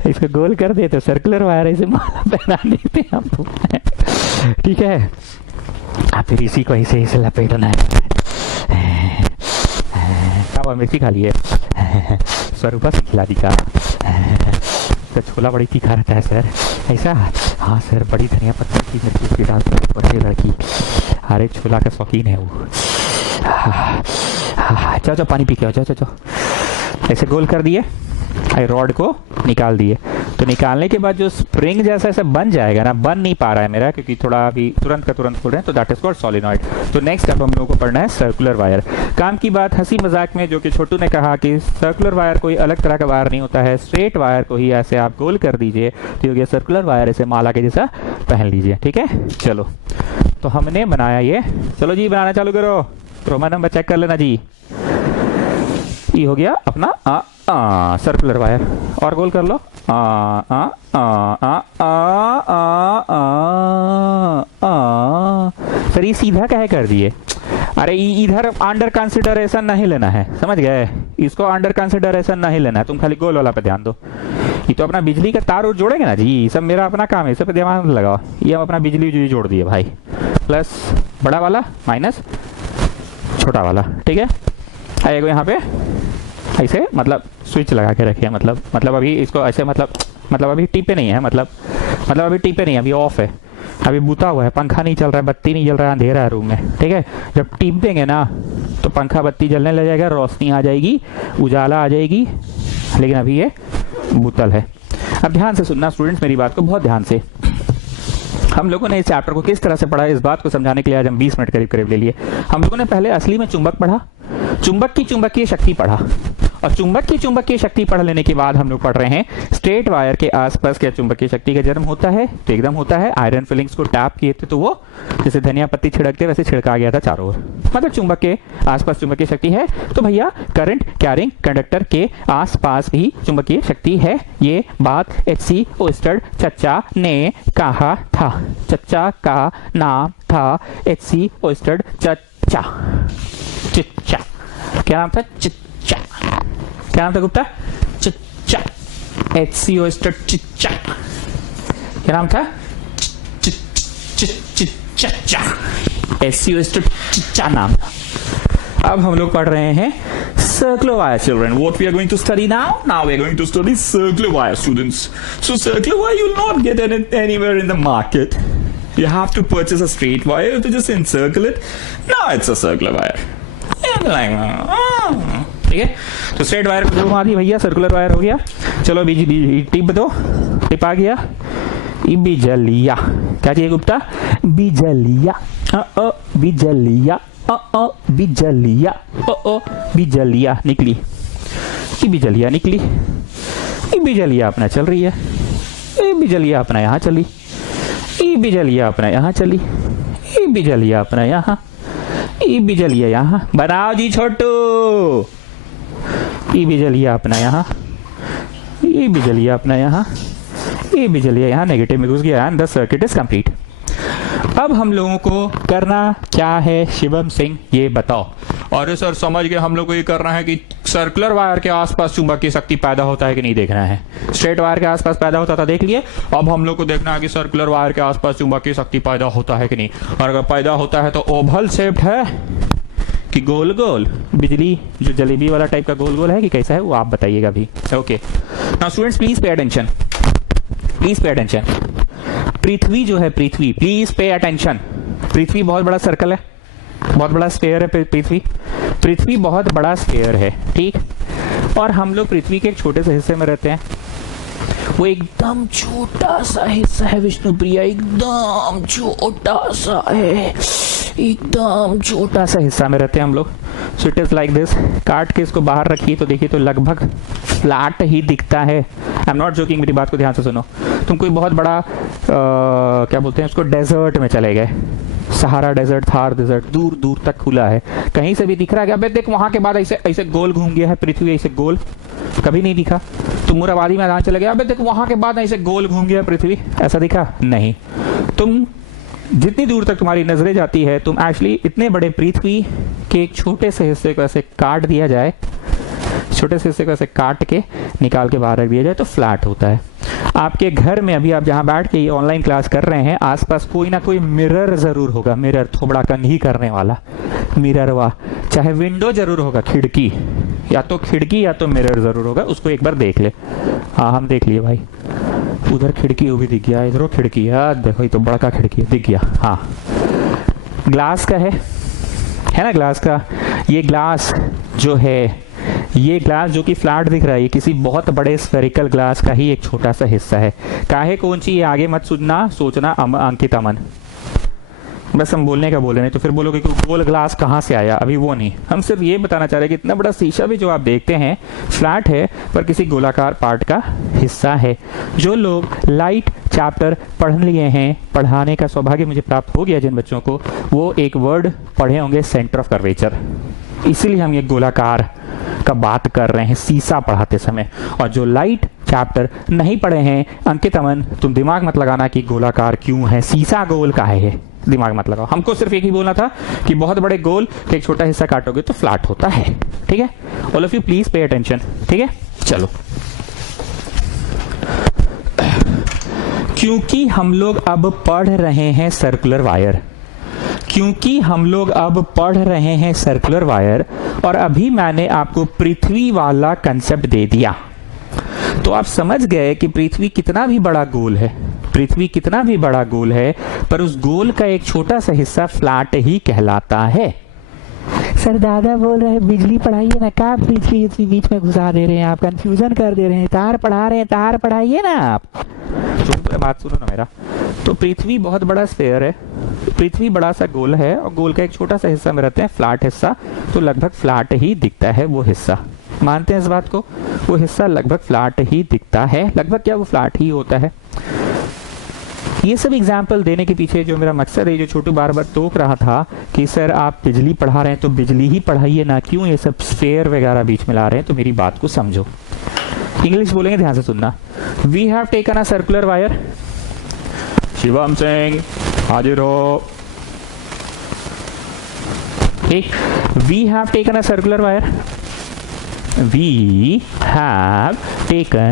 इसको गोल कर देते सर्कुलर वायर ऐसे माला पहना देते हम ठीक है। अब फिर इसी को ऐसे लपेटना है। मिर्ची खा लिए स्वरूपा से खिला दी का तो छोला बड़ी तीखा रहता है सर ऐसा। हाँ सर बड़ी धनिया पत्ती की मिर्ची उसकी डाल बड़ी लड़की अरे छोला का शौकीन है वो। जाओ जाओ पानी पी के आओ जाओ जाओ जाओ। ऐसे गोल कर दिए रॉड को निकाल दिए तो निकालने के बाद जो स्प्रिंग जैसा ऐसा बन जाएगा ना बन नहीं पा रहा है मेरा क्योंकि थोड़ा अभी तुरंत का तुरंत खोल रहे हैं तो दैट इज कॉल्ड सोलिनॉइड। तो नेक्स्ट अब हम लोगों को पढ़ना है सर्कुलर वायर। काम की बात हंसी मजाक में जो कि छोटू ने कहा कि सर्कुलर वायर कोई अलग तरह का वायर नहीं होता है स्ट्रेट वायर को ही ऐसे आप गोल कर दीजिए तो हो गया सर्कुलर वायर ऐसे माला के जैसा पहन लीजिए। ठीक है चलो तो हमने बनाया ये चलो जी बनाना चालू करो रोमन नंबर चेक कर लेना जी। ये हो गया अपना सर्कुलर वायर और गोल कर लो सर ये सीधा कहे कर दिए। अरे इधर अंडर कंसिडरेशन नहीं लेना है समझ गए इसको अंडर कंसिडरेशन नहीं लेना है तुम खाली गोल वाला पे ध्यान दो। ये तो अपना बिजली का तार और जोड़ेंगे ना जी सब मेरा अपना काम है सब पे ध्यान लगाओ। ये हम अपना बिजली जोड़ दिए भाई प्लस बड़ा वाला माइनस छोटा वाला ठीक है। आएगा यहाँ पे ऐसे मतलब स्विच लगा के रखिए मतलब अभी इसको ऐसे मतलब अभी टिपे नहीं है मतलब अभी टिपे नहीं है अभी ऑफ है अभी बुता हुआ है पंखा नहीं चल रहा है बत्ती नहीं जल रहा है अंधेरा है रूम में ठीक है। जब टिप देंगे ना तो पंखा बत्ती जलने लग जाएगा रोशनी आ जाएगी उजाला आ जाएगी लेकिन अभी ये बुतल है। अब ध्यान से सुनना स्टूडेंट्स मेरी बात को बहुत ध्यान से। हम लोगों ने इस चैप्टर को किस तरह से पढ़ा इस बात को समझाने के लिए आज हम 20 मिनट करीब ले लिए। हम लोगों ने पहले असली में चुंबक पढ़ा चुंबक की चुंबकीय शक्ति पढ़ा और चुंबक की चुंबकीय शक्ति पढ़ लेने के बाद हम लोग पढ़ रहे हैं स्ट्रेट वायर के आसपास क्या चुंबकीय शक्ति का जन्म होता है तो एकदम होता है। आयरन फिलिंग्स को टैप किए थे तो वो जैसे धनिया पत्ती छिड़कते वैसे छिड़का गया था चारों ओर मतलब चुंबक के आसपास चुंबकीय शक्ति है। तो भैया करंट कैरिंग कंडक्टर के आसपास भी चुंबकीय शक्ति है ये बात एच.सी. ओस्टर्ड चचा ने कहा था। चचा का नाम था एच.सी. ओस्टर्ड चचा चिच्चा क्या नाम था चिच्चा क्या नाम था गुप्ता चिच्चा एच.सी. ओस्टर्ड चिच्चा क्या नाम था चिच्चा एच.सी. ओस्टर्ड चिच्चा नाम था। अब हम लोग पढ़ रहे हैं circular wire children. What we are going to study now? Now we are going to study circular wire students. So circular wire you will not get anywhere in the market. You have to purchase a straight wire to just encircle it. Now it's a circular wire. ठीक है तो straight wire को घुमा दी भैया circular wire हो गया। चलो बिजली टिप दो टिप आ गया बिजलिया क्या चाहिए गुप्ता बिजलिया बिजलिया बिजलिया बिजलिया निकली बिजलिया निकली बिजलिया अपना चल रही है बिजलिया अपना यहाँ चली बिजलिया अपना यहाँ चली बिजलिया अपना यहाँ बिजलिया यहाँ बनाओ जी छोटू बिजलिया अपना यहाँ बिजलिया अपना यहाँ बिजलिया यहाँ नेगेटिव में घुस गया and the circuit is complete. अब हम लोगों को करना क्या है शिवम सिंह ये बताओ। और सर समझ गए हम लोग को ये करना है कि सर्कुलर वायर के आसपास चुंबकीय शक्ति पैदा होता है कि नहीं देखना है। स्ट्रेट वायर के आसपास पैदा होता था देख लिए अब हम लोग को देखना है कि सर्कुलर वायर के आसपास चुंबकीय शक्ति पैदा होता है कि नहीं। और अगर पैदा होता है तो ओवल शेप्ड है कि गोल गोल बिजली जो जलेबी वाला टाइप का गोल गोल है कि कैसा है वो आप बताइएगा भी। Okay now students please pay attention पृथ्वी जो है पृथ्वी प्लीज पे अटेंशन। पृथ्वी बहुत बड़ा सर्कल है बहुत बड़ा स्फीयर है पृथ्वी बहुत बड़ा स्फीयर है ठीक। और हम लोग पृथ्वी के एक छोटे से हिस्से में रहते हैं वो एकदम छोटा सा हिस्सा है विष्णुप्रिया एकदम छोटा सा है एकदम छोटा सा हिस्सा में रहते हैं हम लोग। सो इट इज लाइक दिस काट के इसको बाहर रखिए तो देखिए तो लगभग फ्लैट ही दिखता है आई एम नॉट जोकिंग, मेरी बात को ध्यान से सुनो। तुम कोई बहुत बड़ा क्या बोलते हैं उसको, डेजर्ट में चले गए, सहारा डेजर्ट, थार डेजर्ट, दूर दूर तक खुला है, कहीं से भी दिख रहा है कि अबे देख वहां के बाद ऐसे ऐसे गोल घूम गया है पृथ्वी, ऐसे गोल कभी नहीं दिखा। तुम मुराबादी मैदान चले गए, अबे देख वहां के बाद ऐसे गोल घूम गया पृथ्वी, ऐसा दिखा नहीं। तुम जितनी दूर तक तुम्हारी नजरें जाती है, तुम एक्चुअली इतने बड़े पृथ्वी के एक छोटे से हिस्से को ऐसे काट दिया जाए, छोटे से हिस्से को ऐसे काट के निकाल के बाहर रख दिया जाए तो फ्लैट होता है। आपके घर में अभी आप जहां बैठ के ये ऑनलाइन क्लास कर रहे हैं, आसपास कोई ना कोई मिरर जरूर होगा, मिरर थोबड़ा कंघी करने वाला मिरर, वाह, चाहे विंडो जरूर होगा, खिड़की, या तो खिड़की या तो मिरर जरूर होगा, उसको एक बार देख ले। हाँ हम देख लिए भाई, उधर खिड़की वो भी दिख गया, इधर खिड़की है, देखो ये तो बड़ा का खिड़की है, दिख गया। हाँ ग्लास का है ना, ग्लास का, ये ग्लास जो है, ये ग्लास जो कि फ्लैट दिख रहा है, ये किसी बहुत बड़े स्फेरिकल ग्लास का ही एक छोटा सा हिस्सा है। काहे कौन सी, ये आगे मत सुनना, सोचना अंकित अमन, बस हम बोलने का बोले, नहीं तो फिर बोलोगे कि गोल ग्लास कहाँ से आया, अभी वो नहीं, हम सिर्फ ये बताना चाह रहे हैं कि इतना बड़ा शीशा भी जो आप देखते हैं फ्लैट है, पर किसी गोलाकार पार्ट का हिस्सा है। जो लोग लाइट चैप्टर पढ़ लिए हैं, पढ़ाने का सौभाग्य मुझे प्राप्त हो गया जिन बच्चों को, वो एक वर्ड पढ़े होंगे, सेंटर ऑफ कर्वेचर, इसीलिए हम ये गोलाकार का बात कर रहे हैं सीसा पढ़ाते समय। और जो लाइट चैप्टर नहीं पढ़े हैं, अंकित अमन तुम दिमाग मत लगाना कि गोलाकार क्यों है, सीसा गोल का है, दिमाग मत लगाओ। हमको सिर्फ एक ही बोलना था कि बहुत बड़े गोल का एक छोटा हिस्सा काटोगे तो फ्लैट होता है, ठीक है। All of you please pay attention, ठीक है। चलो, क्योंकि हम लोग अब पढ़ रहे हैं सर्कुलर वायर, क्योंकि हम लोग अब पढ़ रहे हैं सर्कुलर वायर, और अभी मैंने आपको पृथ्वी वाला कंसेप्ट दे दिया, तो आप समझ गए कि पृथ्वी कितना भी बड़ा गोल है, पृथ्वी कितना भी बड़ा गोल है, पर उस गोल का एक छोटा सा हिस्सा फ्लैट ही कहलाता है। सर दादा बोल रहे हैं बिजली पढ़ाइए ना, क्या पृथ्वी इसी बीच में घुसा दे रहे हैं, आप कंफ्यूजन कर दे रहे हैं, तार पढ़ा रहे हैं, तार पढ़ाइए ना आप। बात सुनो ना मेरा, तो पृथ्वी बहुत बड़ा स्फेयर है, पृथ्वी बड़ा सा गोल है, और गोल का एक छोटा सा हिस्सा में रहते हैं फ्लैट हिस्सा, तो लगभग फ्लैट ही दिखता है वो हिस्सा, मानते हैं इस बात को, वो हिस्सा लगभग फ्लैट ही दिखता है, लगभग क्या वो फ्लैट ही होता है। ये सब एग्जाम्पल देने के पीछे जो मेरा मकसद है, जो छोटू बार बार टोक रहा था कि सर आप बिजली पढ़ा रहे हैं तो बिजली ही पढ़ाइए ना, क्यों ये सब स्फेयर वगैरह बीच में ला रहे हैं, तो मेरी बात को समझो। इंग्लिश बोलेंगे, ध्यान से सुनना। We have taken a circular wire, Shivam Singh हाजिर हो, ठीक। We have taken a circular wire, we have taken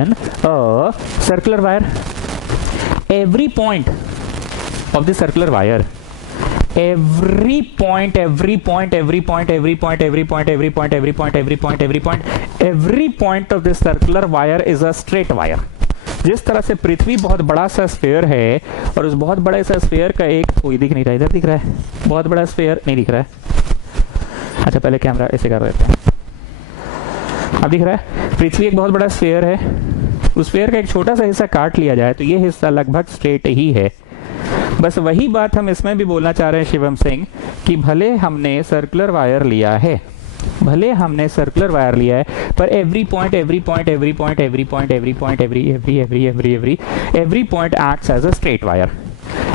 a circular wire. Every point of the circular wire, every point of this circular wire is a straight wire. जिस तरह से पृथ्वी बहुत बड़ा सा sphere है, और उस बहुत बड़े सा स्फेयर का एक, कोई दिख नहीं रहा, इधर दिख रहा है, बहुत बड़ा स्फेयर नहीं दिख रहा है, अच्छा पहले कैमरा ऐसे कर रहे थे, अब दिख रहा है। पृथ्वी एक बहुत बड़ा स्फेयर है, उस स्फेयर का एक छोटा सा हिस्सा काट लिया जाए तो ये हिस्सा लगभग स्ट्रेट ही है। बस वही बात हम इसमें भी बोलना चाह रहे हैं शिवम सिंह, कि भले हमने सर्कुलर वायर लिया है, भले हमने सर्कुलर वायर लिया है, पर every point acts as a straight wire,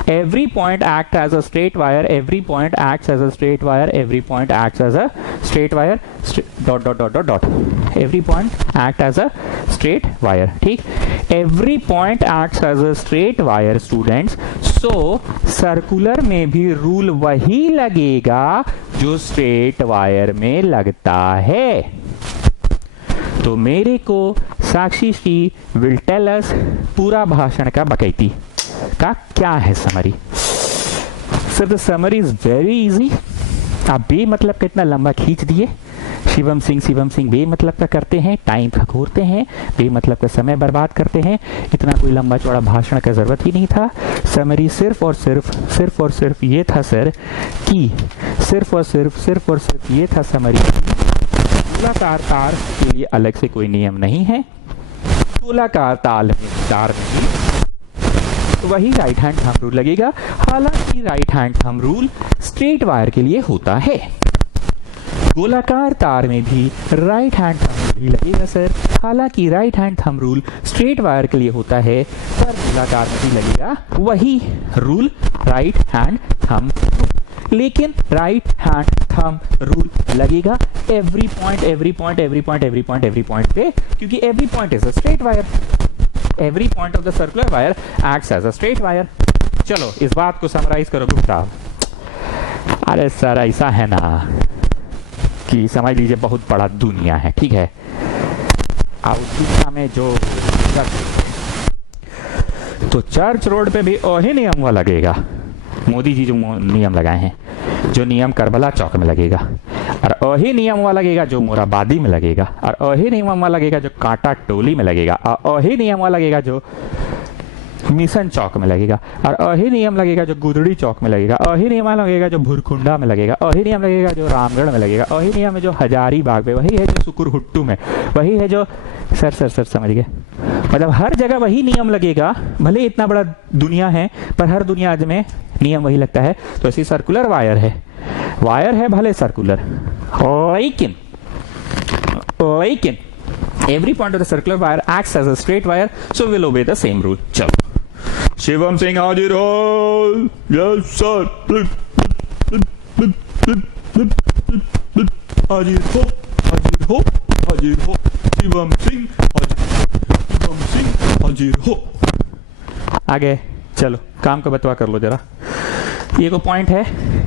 every point acts as a straight wire, every point acts as a straight wire, every point acts as a straight wire, every point act as a straight wire, ठीक। every point acts as a straight wire students, so circular में भी rule वही लगेगा जो straight wire में लगता है। तो मेरे को साक्षी श्री will tell us पूरा भाषण का बकैती का क्या है summary. Sir the summary is very easy, आप बेमतलब का इतना लंबा खींच दिए, शिवम सिंह बेमतलब का करते हैं, टाइम खखोरते हैं, बेमतलब का समय बर्बाद करते हैं, इतना कोई लंबा चौड़ा भाषण का जरूरत ही नहीं था। समरी सिर्फ और सिर्फ ये था सर कि सिर्फ और सिर्फ ये था समरी, गोलाकार तार के लिए अलग से कोई नियम नहीं है, गोलाकार तार में वही राइट हैंड थंब रूल लगेगा, हालांकि right hand thumb rule straight wire के लिए होता है, गोलाकार तार में भी राइट हैंड थंब रूल ही लगेगा सर, हालांकि right hand thumb rule straight wire के लिए होता है, पर गोलाकार में भी लगेगा वही रूल, राइट हैंड थंब, लेकिन राइट हैंड थंब रूल लगेगा एवरी पॉइंट पे, क्योंकि every point is a straight wire, every point of the circular wire acts as a straight wire. चलो इस बात को समराइज करो गुप्ता। अरे सर ऐसा है ना कि समझ लीजिए बहुत बड़ा दुनिया है, ठीक है, और दुनिया में जो तो चर्च रोड पे भी वही नियम हुआ लगेगा, मोदी जी जो नियम लगाए हैं, जो नियम करबला चौक में लगेगा, और वही नियम हुआ लगेगा जो मोराबादी में लगेगा, और वही नियम हुआ लगेगा जो कांटा टोली में लगेगा, और वही नियम हुआ लगेगा जो मिशन चौक में लगेगा, और वही नियम लगेगा जो गुदड़ी चौक में लगेगा, वही नियम लगेगा जो भुरकुंडा में लगेगा, वही नियम लगेगा जो रामगढ़ में लगेगा, वही नियम है जो हजारीबाग में, वही है जो सुकुरहुट्टू में, वही है जो सर समझ गए, मतलब हर जगह वही नियम लगेगा। भले इतना बड़ा दुनिया है पर हर दुनिया में नियम वही लगता है। तो ऐसी सर्कुलर वायर है भले सर्कुलर, लेकिन every point of the circular wire acts as a straight wire, so we'll obey the same rule. चलो शिवम सिंह हाजिर हो। Yes sir. हाजिर हो शिवम सिंह हाजिर हो। आगे चलो काम को बतवा कर लो जरा। ये को पॉइंट है,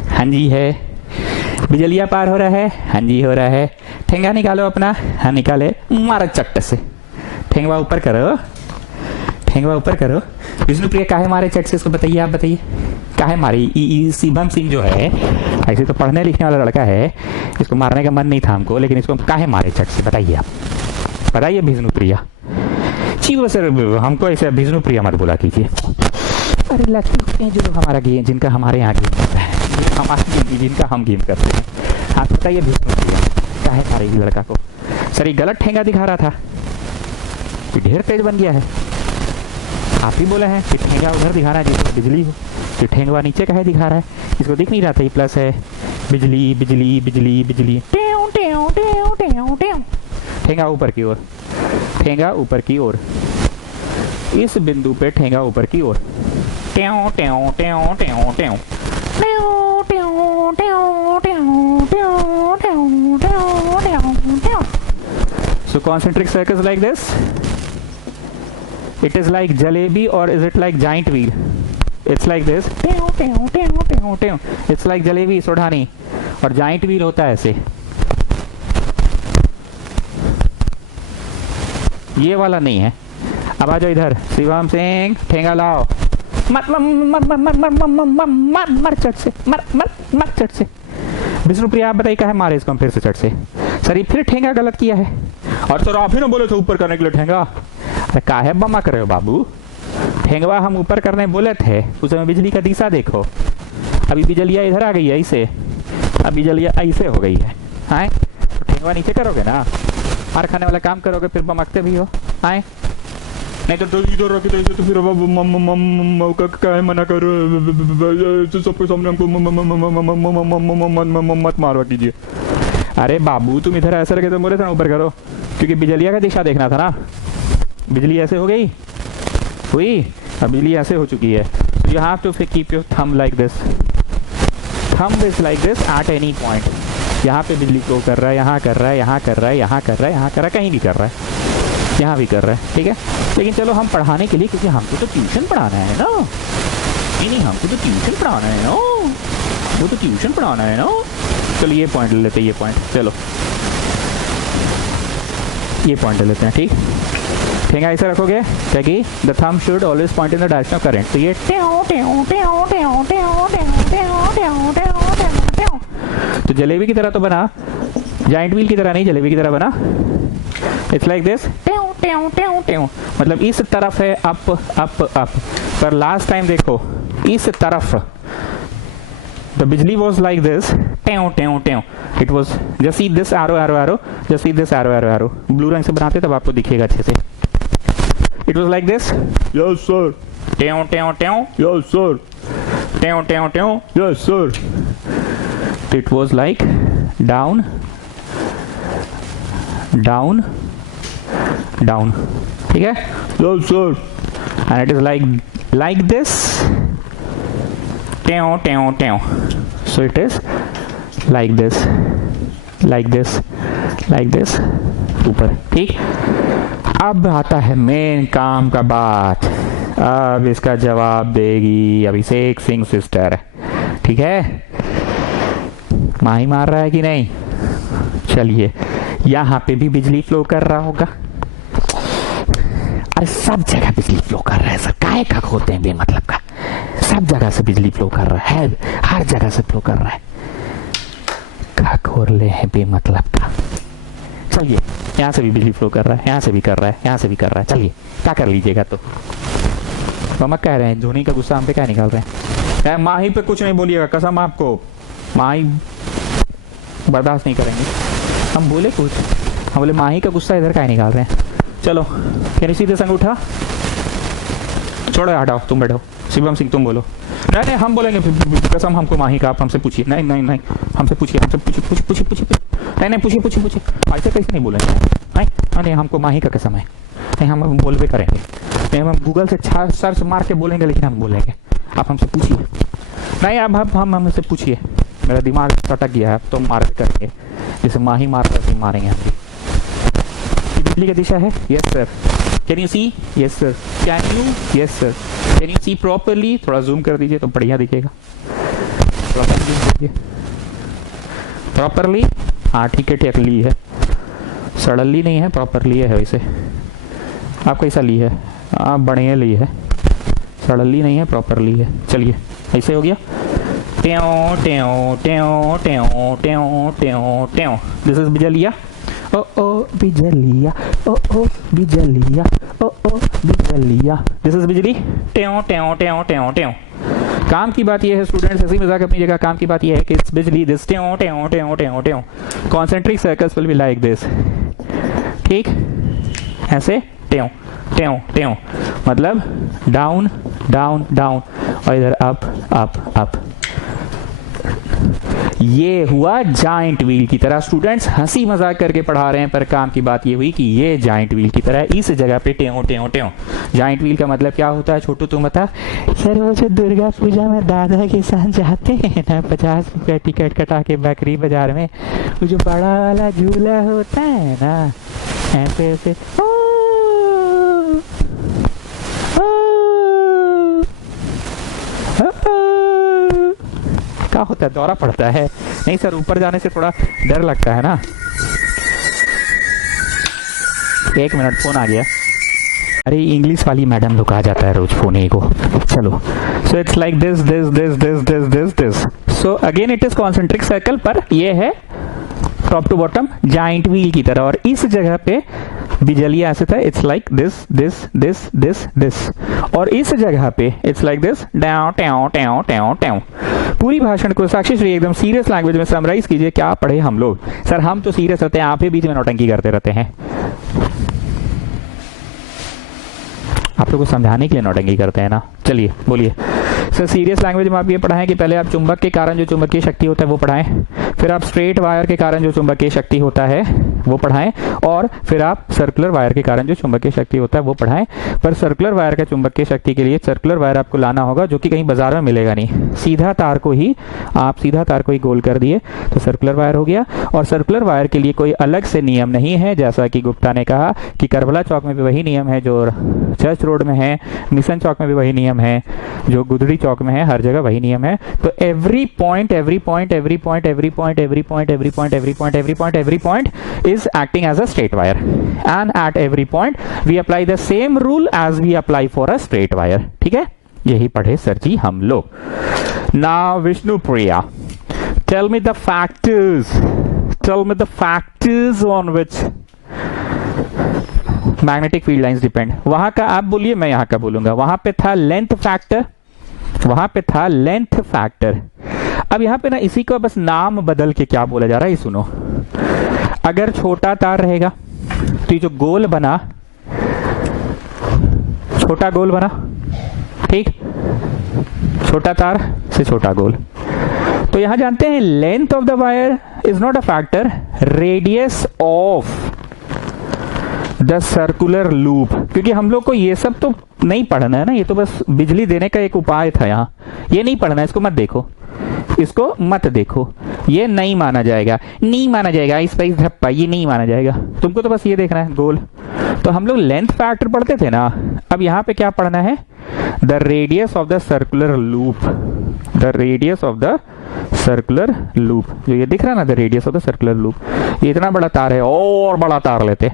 हाँ जी है। बिजलिया पार हो रहा है, हाँ जी हो रहा है। ठेंगा निकालो अपना, हाँ निकाले, मारो चट्ट से। ठेंगवा ऊपर करो। विष्णुप्रिया काहे मारे चट से, इसको बताइए, आप बताइए काहे मारी। शिवम सिंह जो है ऐसे तो पढ़ने लिखने वाला लड़का है, इसको मारने का मन नहीं था हमको, लेकिन इसको काहे मारे चट से बताइए, आप बताइए विष्णुप्रिया। चीव सर हमको ऐसे विष्णुप्रिया मत बोला कीजिए। अरे लक्ष्मी हैं जो हमारा गेम, जिनका हमारे यहाँ गेम होता है, जिनका हम गेम करते हैं। हाँ बताइए विष्णुप्रिया काहे मारेगी लड़का को। सर ये गलत ठेंगा दिखा रहा था, ये ढेर तेज बन गया है। आप ही बोले हैं कि ठेंगा उधर दिखा रहा है जिसमें बिजली हो, तो ठेंगा नीचे काहे दिखा रहा है, इसको दिख नहीं रहा था ये प्लस है। बिजली बिजली बिजली बिजली, ठेंगा ऊपर की ओर, ठेंगा ऊपर की ओर, इस बिंदु पे ठेंगा ऊपर की ओर। So concentric circles like this. It is like jalebi, or is it like giant wheel? It's like this. It's like jalebi सोढ़ानी, और giant wheel होता है ऐसे। ये वाला नहीं है। अब आ जाओ इधर, शिवम सिंह ठेंगा लाओ। मर चट से, मर चट से। विष्णुप्रिया आप बताइए क्या है, मारे इसको हम फिर से चट से। सर ये फिर ठेंगा गलत किया है, और सर आप ही ना बोले थे ऊपर करने के लिए ठेंगा। अरे काहे बमा कर रहे हो बाबू, ठेंगवा हम ऊपर करने बोले थे, उस समय बिजली का दिशा देखो। अभी बिजलिया इधर आ गई है ऐसे, अब बिजलिया ऐसे हो गई है। हाँ तो ठेंगवा नीचे करोगे ना, मार खाने वाला काम करोगे, फिर बमकते भी हो। आए नहीं तो इधर रखी तो फिर काहे मना करो, सबके सामने हमको मत मारवा कीजिए। अरे बाबू तुम इधर ऐसे रखे तो बोले थे ना ऊपर करो, क्योंकि बिजलिया का दिशा देखना था ना। बिजली ऐसे हो गई हुई, अब बिजली ऐसे हो चुकी है। So you have to keep your thumb like this. Thumb is like this at any point. यहाँ पे बिजली को कर रहा है, यहाँ कर रहा है, यहाँ कर रहा है, यहाँ कर रहा है, यहाँ कर रहा है, कहीं भी कर रहा है, यहाँ भी कर रहा है, ठीक है। लेकिन चलो हम पढ़ाने के लिए, क्योंकि हमको तो ट्यूशन पढ़ाना है ना। नहीं हमको तो ट्यूशन पढ़ाना है ना, वो तो ट्यूशन पढ़ाना है ना। चलो ये पॉइंट ले लेते हैं, ये पॉइंट, चलो ये पॉइंट ले लेते हैं, ठीक। ठेंगा ऐसा रखोगे ताकि the thumb should always point in the direction of current. तो ये तो जलेबी की तरह तो बना, जाइंट व्हील की तरह नहीं, जलेबी की तरह बना। इट्स लाइक दिस, मतलब इस तरफ है अप अप अप, पर लास्ट टाइम देखो इस तरफ द बिजली was like this, it was just see this arrow arrow arrow, just see this arrow arrow arrow. Blue रंग से बनाते तब आपको दिखेगा अच्छे से। It was like this, yes sir, yes sir, yes sir. It was like down, down, down, ठीक है, and it is like this, टेओ टेओ टेओ, so it is like this, like this, like this, ऊपर, ठीक। अब आता है मेन काम का बात, अब इसका जवाब देगी अभिषेक सिंह सिस्टर, ठीक है। माही मार रहा है कि नहीं? चलिए, यहां पे भी बिजली फ्लो कर रहा होगा। अरे सब जगह बिजली फ्लो कर रहा है सर, काहे का खोते हैं बेमतलब का, सब जगह से बिजली फ्लो कर रहा है, हर जगह से फ्लो कर रहा है, का खोर ले है बेमतलब का। चलिए, यहाँ से भी बिजली फ्लो कर रहा है, यहाँ से भी कर रहा है, यहाँ से भी कर रहा है, चलिए क्या कर लीजिएगा। तो हम कह रहे हैं धोनी का गुस्सा हम पे क्या निकाल रहे हैं? माही पे कुछ नहीं बोलिएगा, कसम आपको, माही बर्दाश्त नहीं करेंगे। हम बोले कुछ, हम बोले माही का गुस्सा इधर क्या निकाल रहे हैं। चलो, फिर सीधे संग उठा, छोड़ो हटाओ, तुम बैठो, शिवम सिंह तुम बोलो। नहीं नहीं हम बोलेंगे, कसम हमको माही का, आप हमसे पूछिए। नहीं नहीं नहीं हमसे पूछिए, हमसे पूछिए, पूछिए पूछिए पूछिए, नहीं नहीं पूछिए पूछिए पूछिए, ऐसे कैसे नहीं बोलेंगे? नहीं नहीं हमको माही का कसम है, नहीं हम बोलबे करेंगे, नहीं हम गूगल से सर्च मार के बोलेंगे, लेकिन हम बोलेंगे, आप हमसे पूछिए। नहीं अब हम हमसे पूछिए, मेरा दिमाग सटक गया है, अब तो मार करेंगे, जैसे माही मार करके मारेंगे हम भी। बिजली की दिशा है, yes sir. Can you see? Yes sir. Can you? Yes sir. Can you see properly? थोड़ा जूम कर दीजिए तो बढ़िया दिखेगा, थोड़ा जूम कीजिए प्रॉपरली। हाँ ठीक है, टेकली है, सडनली नहीं है, प्रॉपरली है। वैसे आप कैसा ली है? आप बढ़िया ली है, सडनली नहीं है, प्रॉपरली है। चलिए ऐसे हो गया, ट्यों ट्यों ट्यों ट्यों ट्यों ट्यों ट्यों, दिस इज बिजलिया। ओ ओ बिजलिया, ओ ओ बिजलिया, ओ ओ बिजलिया, दिस इज बिजली। ट्यों ट्यों ट्यों ट्यों ट्यों। काम की बात यह है स्टूडेंट्स, ऐसी मजाक अपनी जगह, काम की बात यह है कि इट्स बिजली, दिस ट्यों ट्यों ट्यों ट्यों ट्यों। Concentric circles will be like this, ठीक, ऐसे ट्यों ट्यों ट्यों, मतलब डाउन डाउन डाउन, और इधर अप अप अप। ये हुआ जाइंट व्हील की तरह। स्टूडेंट्स हंसी मजाक करके पढ़ा रहे हैं, पर काम की बात ये हुई कि ये जाइंट व्हील की तरह, इस जगह पे ट्यों ट्यों ट्यों। जाइंट व्हील का मतलब क्या होता है छोटू, तुम बता। सर वो जो दुर्गा पूजा में दादा के साथ जाते हैं ना, 50 रुपये टिकट कटा के बकरी बाजार में, वो जो बड़ा वाला झूला होता है ना, ऐसे ऐसे क्या होता है, दौरा पड़ता है। नहीं सर, ऊपर जाने से थोड़ा डर लगता है ना। एक मिनट, फोन आ गया। अरे इंग्लिश वाली मैडम लोग आ जाता है रोज फोन को। चलो, so it's like this this this this this this this. So again it is concentric circle, पर ये है top to bottom giant wheel की तरह, और इस जगह पे बिजलिया ऐसे था, it's like this this this this this, और इस जगह पे इट्स लाइक दिस डाउ ट्याओ ट्याओ ट्याओ ट्याओ। पूरी भाषण को साक्षी श्री एकदम सीरियस लैंग्वेज में समराइज कीजिए। क्या पढ़े हम लोग? सर हम तो सीरियस रहते हैं, आप ही बीच में नौटंकी करते रहते हैं। आप लोग को समझाने के लिए नौटंकी करते हैं ना। चलिए बोलिए सर, सीरियस लैंग्वेज में आप ये पढ़ाएं कि पहले आप चुंबक के कारण जो चुंबकीय शक्ति होता है वो पढ़ाएं, फिर आप स्ट्रेट वायर के कारण जो चुंबकीय शक्ति होता है वो पढ़ाएं, और फिर आप सर्कुलर वायर के कारण जो चुंबकीय शक्ति होता है वो पढ़ाएं। पर सर्कुलर वायर का चुंबकीय शक्ति के लिए सर्कुलर वायर आपको लाना होगा, जो कि कहीं बाजार में मिलेगा नहीं। सीधा तार को ही गोल कर दिए तो सर्कुलर वायर हो गया। और सर्कुलर वायर के लिए कोई अलग से नियम नहीं है, जैसा कि गुप्ता ने कहा कि करबला चौक में भी वही नियम है जो चर्च रोड में है, मिशन चौक में भी वही नियम है, जो गुदड़ी चौक में है, हर जगह वही नियम है। तो every point is acting as a straight wire, and at every point we apply the same rule as we apply for a straight wire। ठीक है, यही पढ़े सर जी हम लोग। Now Vishnu Priya, tell me the factors on which magnetic field lines depend। वहां का आप बोलिए, मैं यहां का बोलूंगा। वहां पे था लेंथ फैक्टर, अब यहाँ पे ना इसी को बस नाम बदल के क्या बोला जा रहा है, ये सुनो। अगर छोटा तार रहेगा तो ये जो गोल बना, छोटा गोल बना, ठीक, छोटा तार से छोटा गोल, तो यहां जानते हैं length of the wire is not a factor, radius of the circular loop, क्योंकि हम लोग को ये सब तो नहीं पढ़ना है ना, ये तो बस बिजली देने का एक उपाय था यहाँ, ये नहीं पढ़ना है, इसको मत देखो, इसको मत देखो, ये नहीं माना जाएगा, नहीं माना जाएगा, स्पाइस धप्पा ये नहीं माना जाएगा, तुमको तो बस ये देखना है गोल। तो हम लोग लेंथ फैक्टर पढ़ते थे ना, अब यहाँ पे क्या पढ़ना है, the radius of the circular loop, the radius of the circular loop, जो ये दिख रहा है ना, the radius of the circular loop, ये इतना बड़ा तार है और बड़ा तार लेते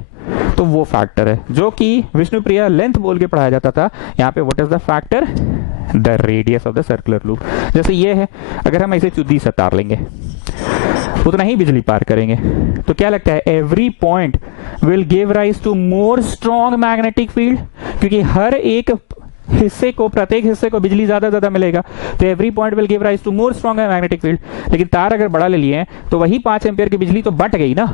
तो वो फैक्टर है जो कि विष्णुप्रिया लेंथ बोल के पढ़ाया जाता था। यहाँ पे what is the factor, the radius of the circular loop. जैसे ये है, अगर हम ऐसे चुद्दी से तार लेंगे उतना ही बिजली पार करेंगे, तो क्या लगता है, every point will give rise to more strong magnetic field, क्योंकि हर एक हिस्से को, प्रत्येक हिस्से को बिजली ज्यादा मिलेगा, तो every point will give rise to more strong magnetic field. लेकिन तार अगर बड़ा ले लिए हैं तो वही 5 एम्पियर की बिजली तो बट गई ना,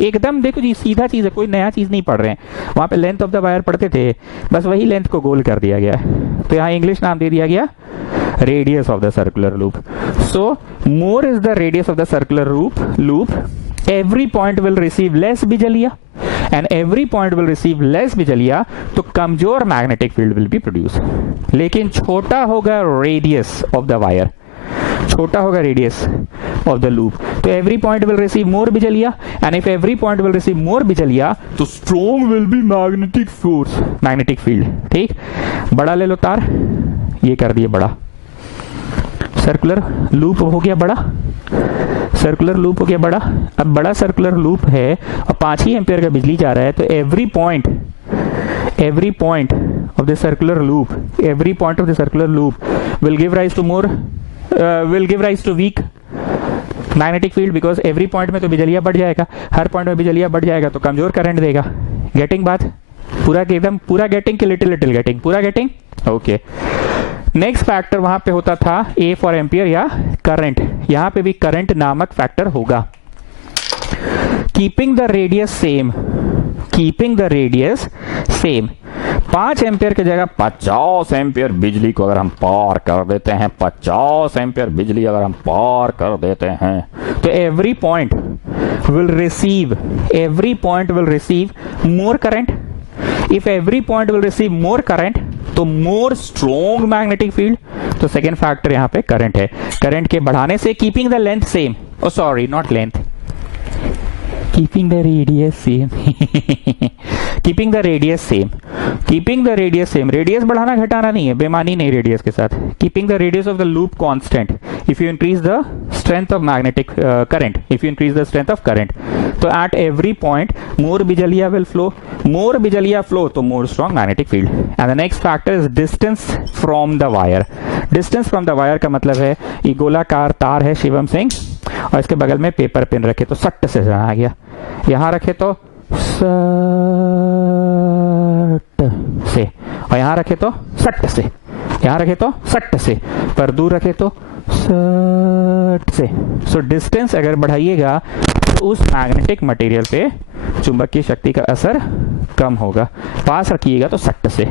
एकदम देखो जी, सीधा चीज है, कोई नया चीज नहीं पढ़ रहे हैं, वहां पे लेंथ ऑफ द वायर पढ़ते थे, बस वही लेंथ को गोल कर दिया गया है, तो यहाँ इंग्लिश नाम दे दिया गया radius of the circular loop. So more is the radius of the circular loop, every point will receive less बिजलिया and every point will receive less बिजलिया, तो कमजोर magnetic field will be produce. लेकिन छोटा होगा रेडियस ऑफ द वायर, छोटा होगा radius of the loop, तो every point will receive more बिजलिया and if every point will receive more बिजलिया तो strong will B magnetic force, magnetic field. ठीक, बड़ा ले लो तार, ये कर दिए बड़ा, सर्कुलर लूप हो गया बड़ा, सर्कुलर लूप हो गया बड़ा। अब बड़ा सर्कुलर लूप है और 5 ही एम्पियर का बिजली जा रहा है, तो every point of the circular loop, every point of the circular loop will give rise to more, will give rise to weak magnetic field, because every point में तो बिजलिया बढ़ जाएगा, हर पॉइंट में बिजलिया बढ़ जाएगा तो कमजोर करंट देगा। गेटिंग बात, पूरा एकदम पूरा गेटिंग कि लिटिल लिटिल गेटिंग, पूरा गेटिंग, ओके। नेक्स्ट फैक्टर वहां पे होता था ए फॉर एम्पियर या करंट, यहां पे भी करंट नामक फैक्टर होगा। Keeping the radius same, keeping the radius same, 5 ampere की जगह 50 एम्पियर बिजली को अगर हम पार कर देते हैं, 50 एम्पियर बिजली अगर हम पार कर देते हैं, तो every point will receive more current. If every point will receive more current तो मोर स्ट्रॉन्ग मैग्नेटिक फील्ड, तो सेकेंड फैक्टर यहां पे करंट है। करंट के बढ़ाने से keeping the length same, oh sorry not length, keeping the radius same keeping the radius same, keeping the radius same, radius बढ़ाना घटाना नहीं है, बेमानी नहीं रेडियस के साथ। Keeping the radius of the loop constant if you increase the strength of magnetic current, if you increase the strength of current, तो at every point more बिजलिया विल फ्लो, मोर बिजलिया फ्लो तो more strong magnetic field. And the next factor is distance from the wire. Distance from the wire का मतलब है ये गोलाकार तार है शिवम सिंह, और इसके बगल में पेपर पिन रखे तो सट्ट से आ गया, यहां रखे तो सट से, और यहां रखे तो सट से, यहां रखे तो सट से, पर दूर रखे तो सट से। सो डिस्टेंस अगर बढ़ाइएगा तो उस मैग्नेटिक मटेरियल पे चुंबकीय शक्ति का असर कम होगा, पास रखिएगा तो सट से।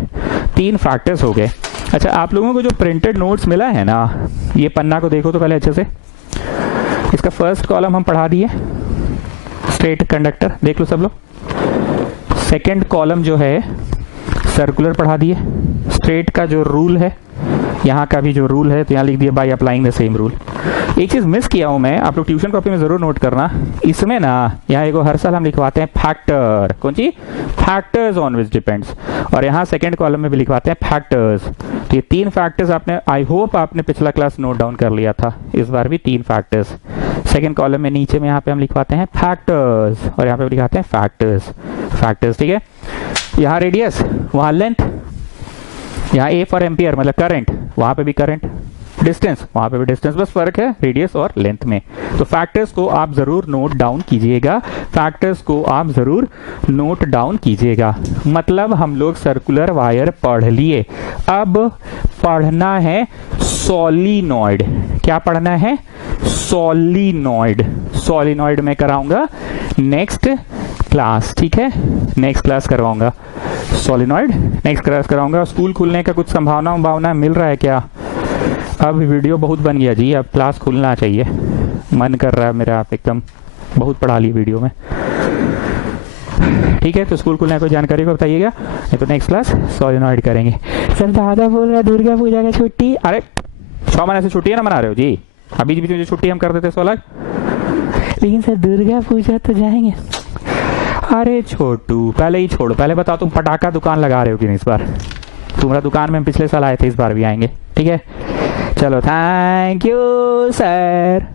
3 फैक्टर्स हो गए। अच्छा, आप लोगों को जो प्रिंटेड नोट्स मिला है ना, ये पन्ना को देखो तो पहले अच्छे से, इसका फर्स्ट कॉलम हम पढ़ा दिए, स्ट्रेट कंडक्टर देख लो सब लोग। सेकंड कॉलम जो है सर्कुलर पढ़ा दिए, स्ट्रेट का जो रूल है, यहाँ का भी जो रूल है तो यहाँ लिख दिया by applying the same rule. एक चीज मिस किया हूं मैं, आप लोग ट्यूशन कॉपी में जरूर नोट करना, इसमें ना यहाँ एगो हर साल हम लिखवाते हैं फैक्टर, कौन सी, फैक्टर्स ऑन विच डिपेंड्स, और यहाँ सेकंड कॉलम में भी लिखवाते हैं फैक्टर्स। तो ये 3 फैक्टर्स आपने, आई होप आपने पिछला क्लास नोट डाउन कर लिया था, इस बार भी 3 फैक्टर्स। सेकंड कॉलम में नीचे में यहाँ पे हम लिखवाते हैं फैक्टर्स और यहाँ पे लिखवाते हैं फैक्टर्स, ठीक है। यहाँ रेडियस, वहाँ लेंथ, यहाँ ए फॉर एम्पियर मतलब करंट, वहां पे भी करंट, डिस्टेंस वहां पे भी डिस्टेंस, बस फर्क है रेडियस और लेंथ में। तो फैक्टर्स को आप जरूर नोट डाउन कीजिएगा, फैक्टर्स को आप जरूर नोट डाउन कीजिएगा। मतलब हम लोग सर्कुलर वायर पढ़ लिए, अब पढ़ना है सोलिनॉइड। क्या पढ़ना है, सोलिनॉइड। सोलिनॉइड में कराऊंगा नेक्स्ट क्लास, ठीक है, नेक्स्ट क्लास करवाऊंगा सोलिनॉइड, नेक्स्ट क्लास कराऊंगा। स्कूल खुलने का कुछ संभावना मिल रहा है क्या? अब वीडियो बहुत बन गया जी, अब क्लास खुलना चाहिए, मन कर रहा है मेरा, आप एकदम बहुत पढ़ा ली वीडियो में। ठीक है, तो स्कूल खुलने कोई जानकारी को बताइएगा, नहीं तो नेक्स्ट क्लास सोलेनॉइड करेंगे। सर दादा बोल रहा दुर्गा पूजा का छुट्टी, अरे 6 महीने से छुट्टी है ना मना रहे हो जी, अभी बीच में छुट्टी हम कर देते 16, लेकिन सर दुर्गा पूजा तो जाएंगे। अरे छोटू पहले ही छोड़ो, पहले बताओ तुम पटाखा दुकान लगा रहे हो कि नहीं इस बार? तुम्हारा दुकान में हम पिछले साल आए थे, इस बार भी आएंगे, ठीक है। चलो थैंक यू सर।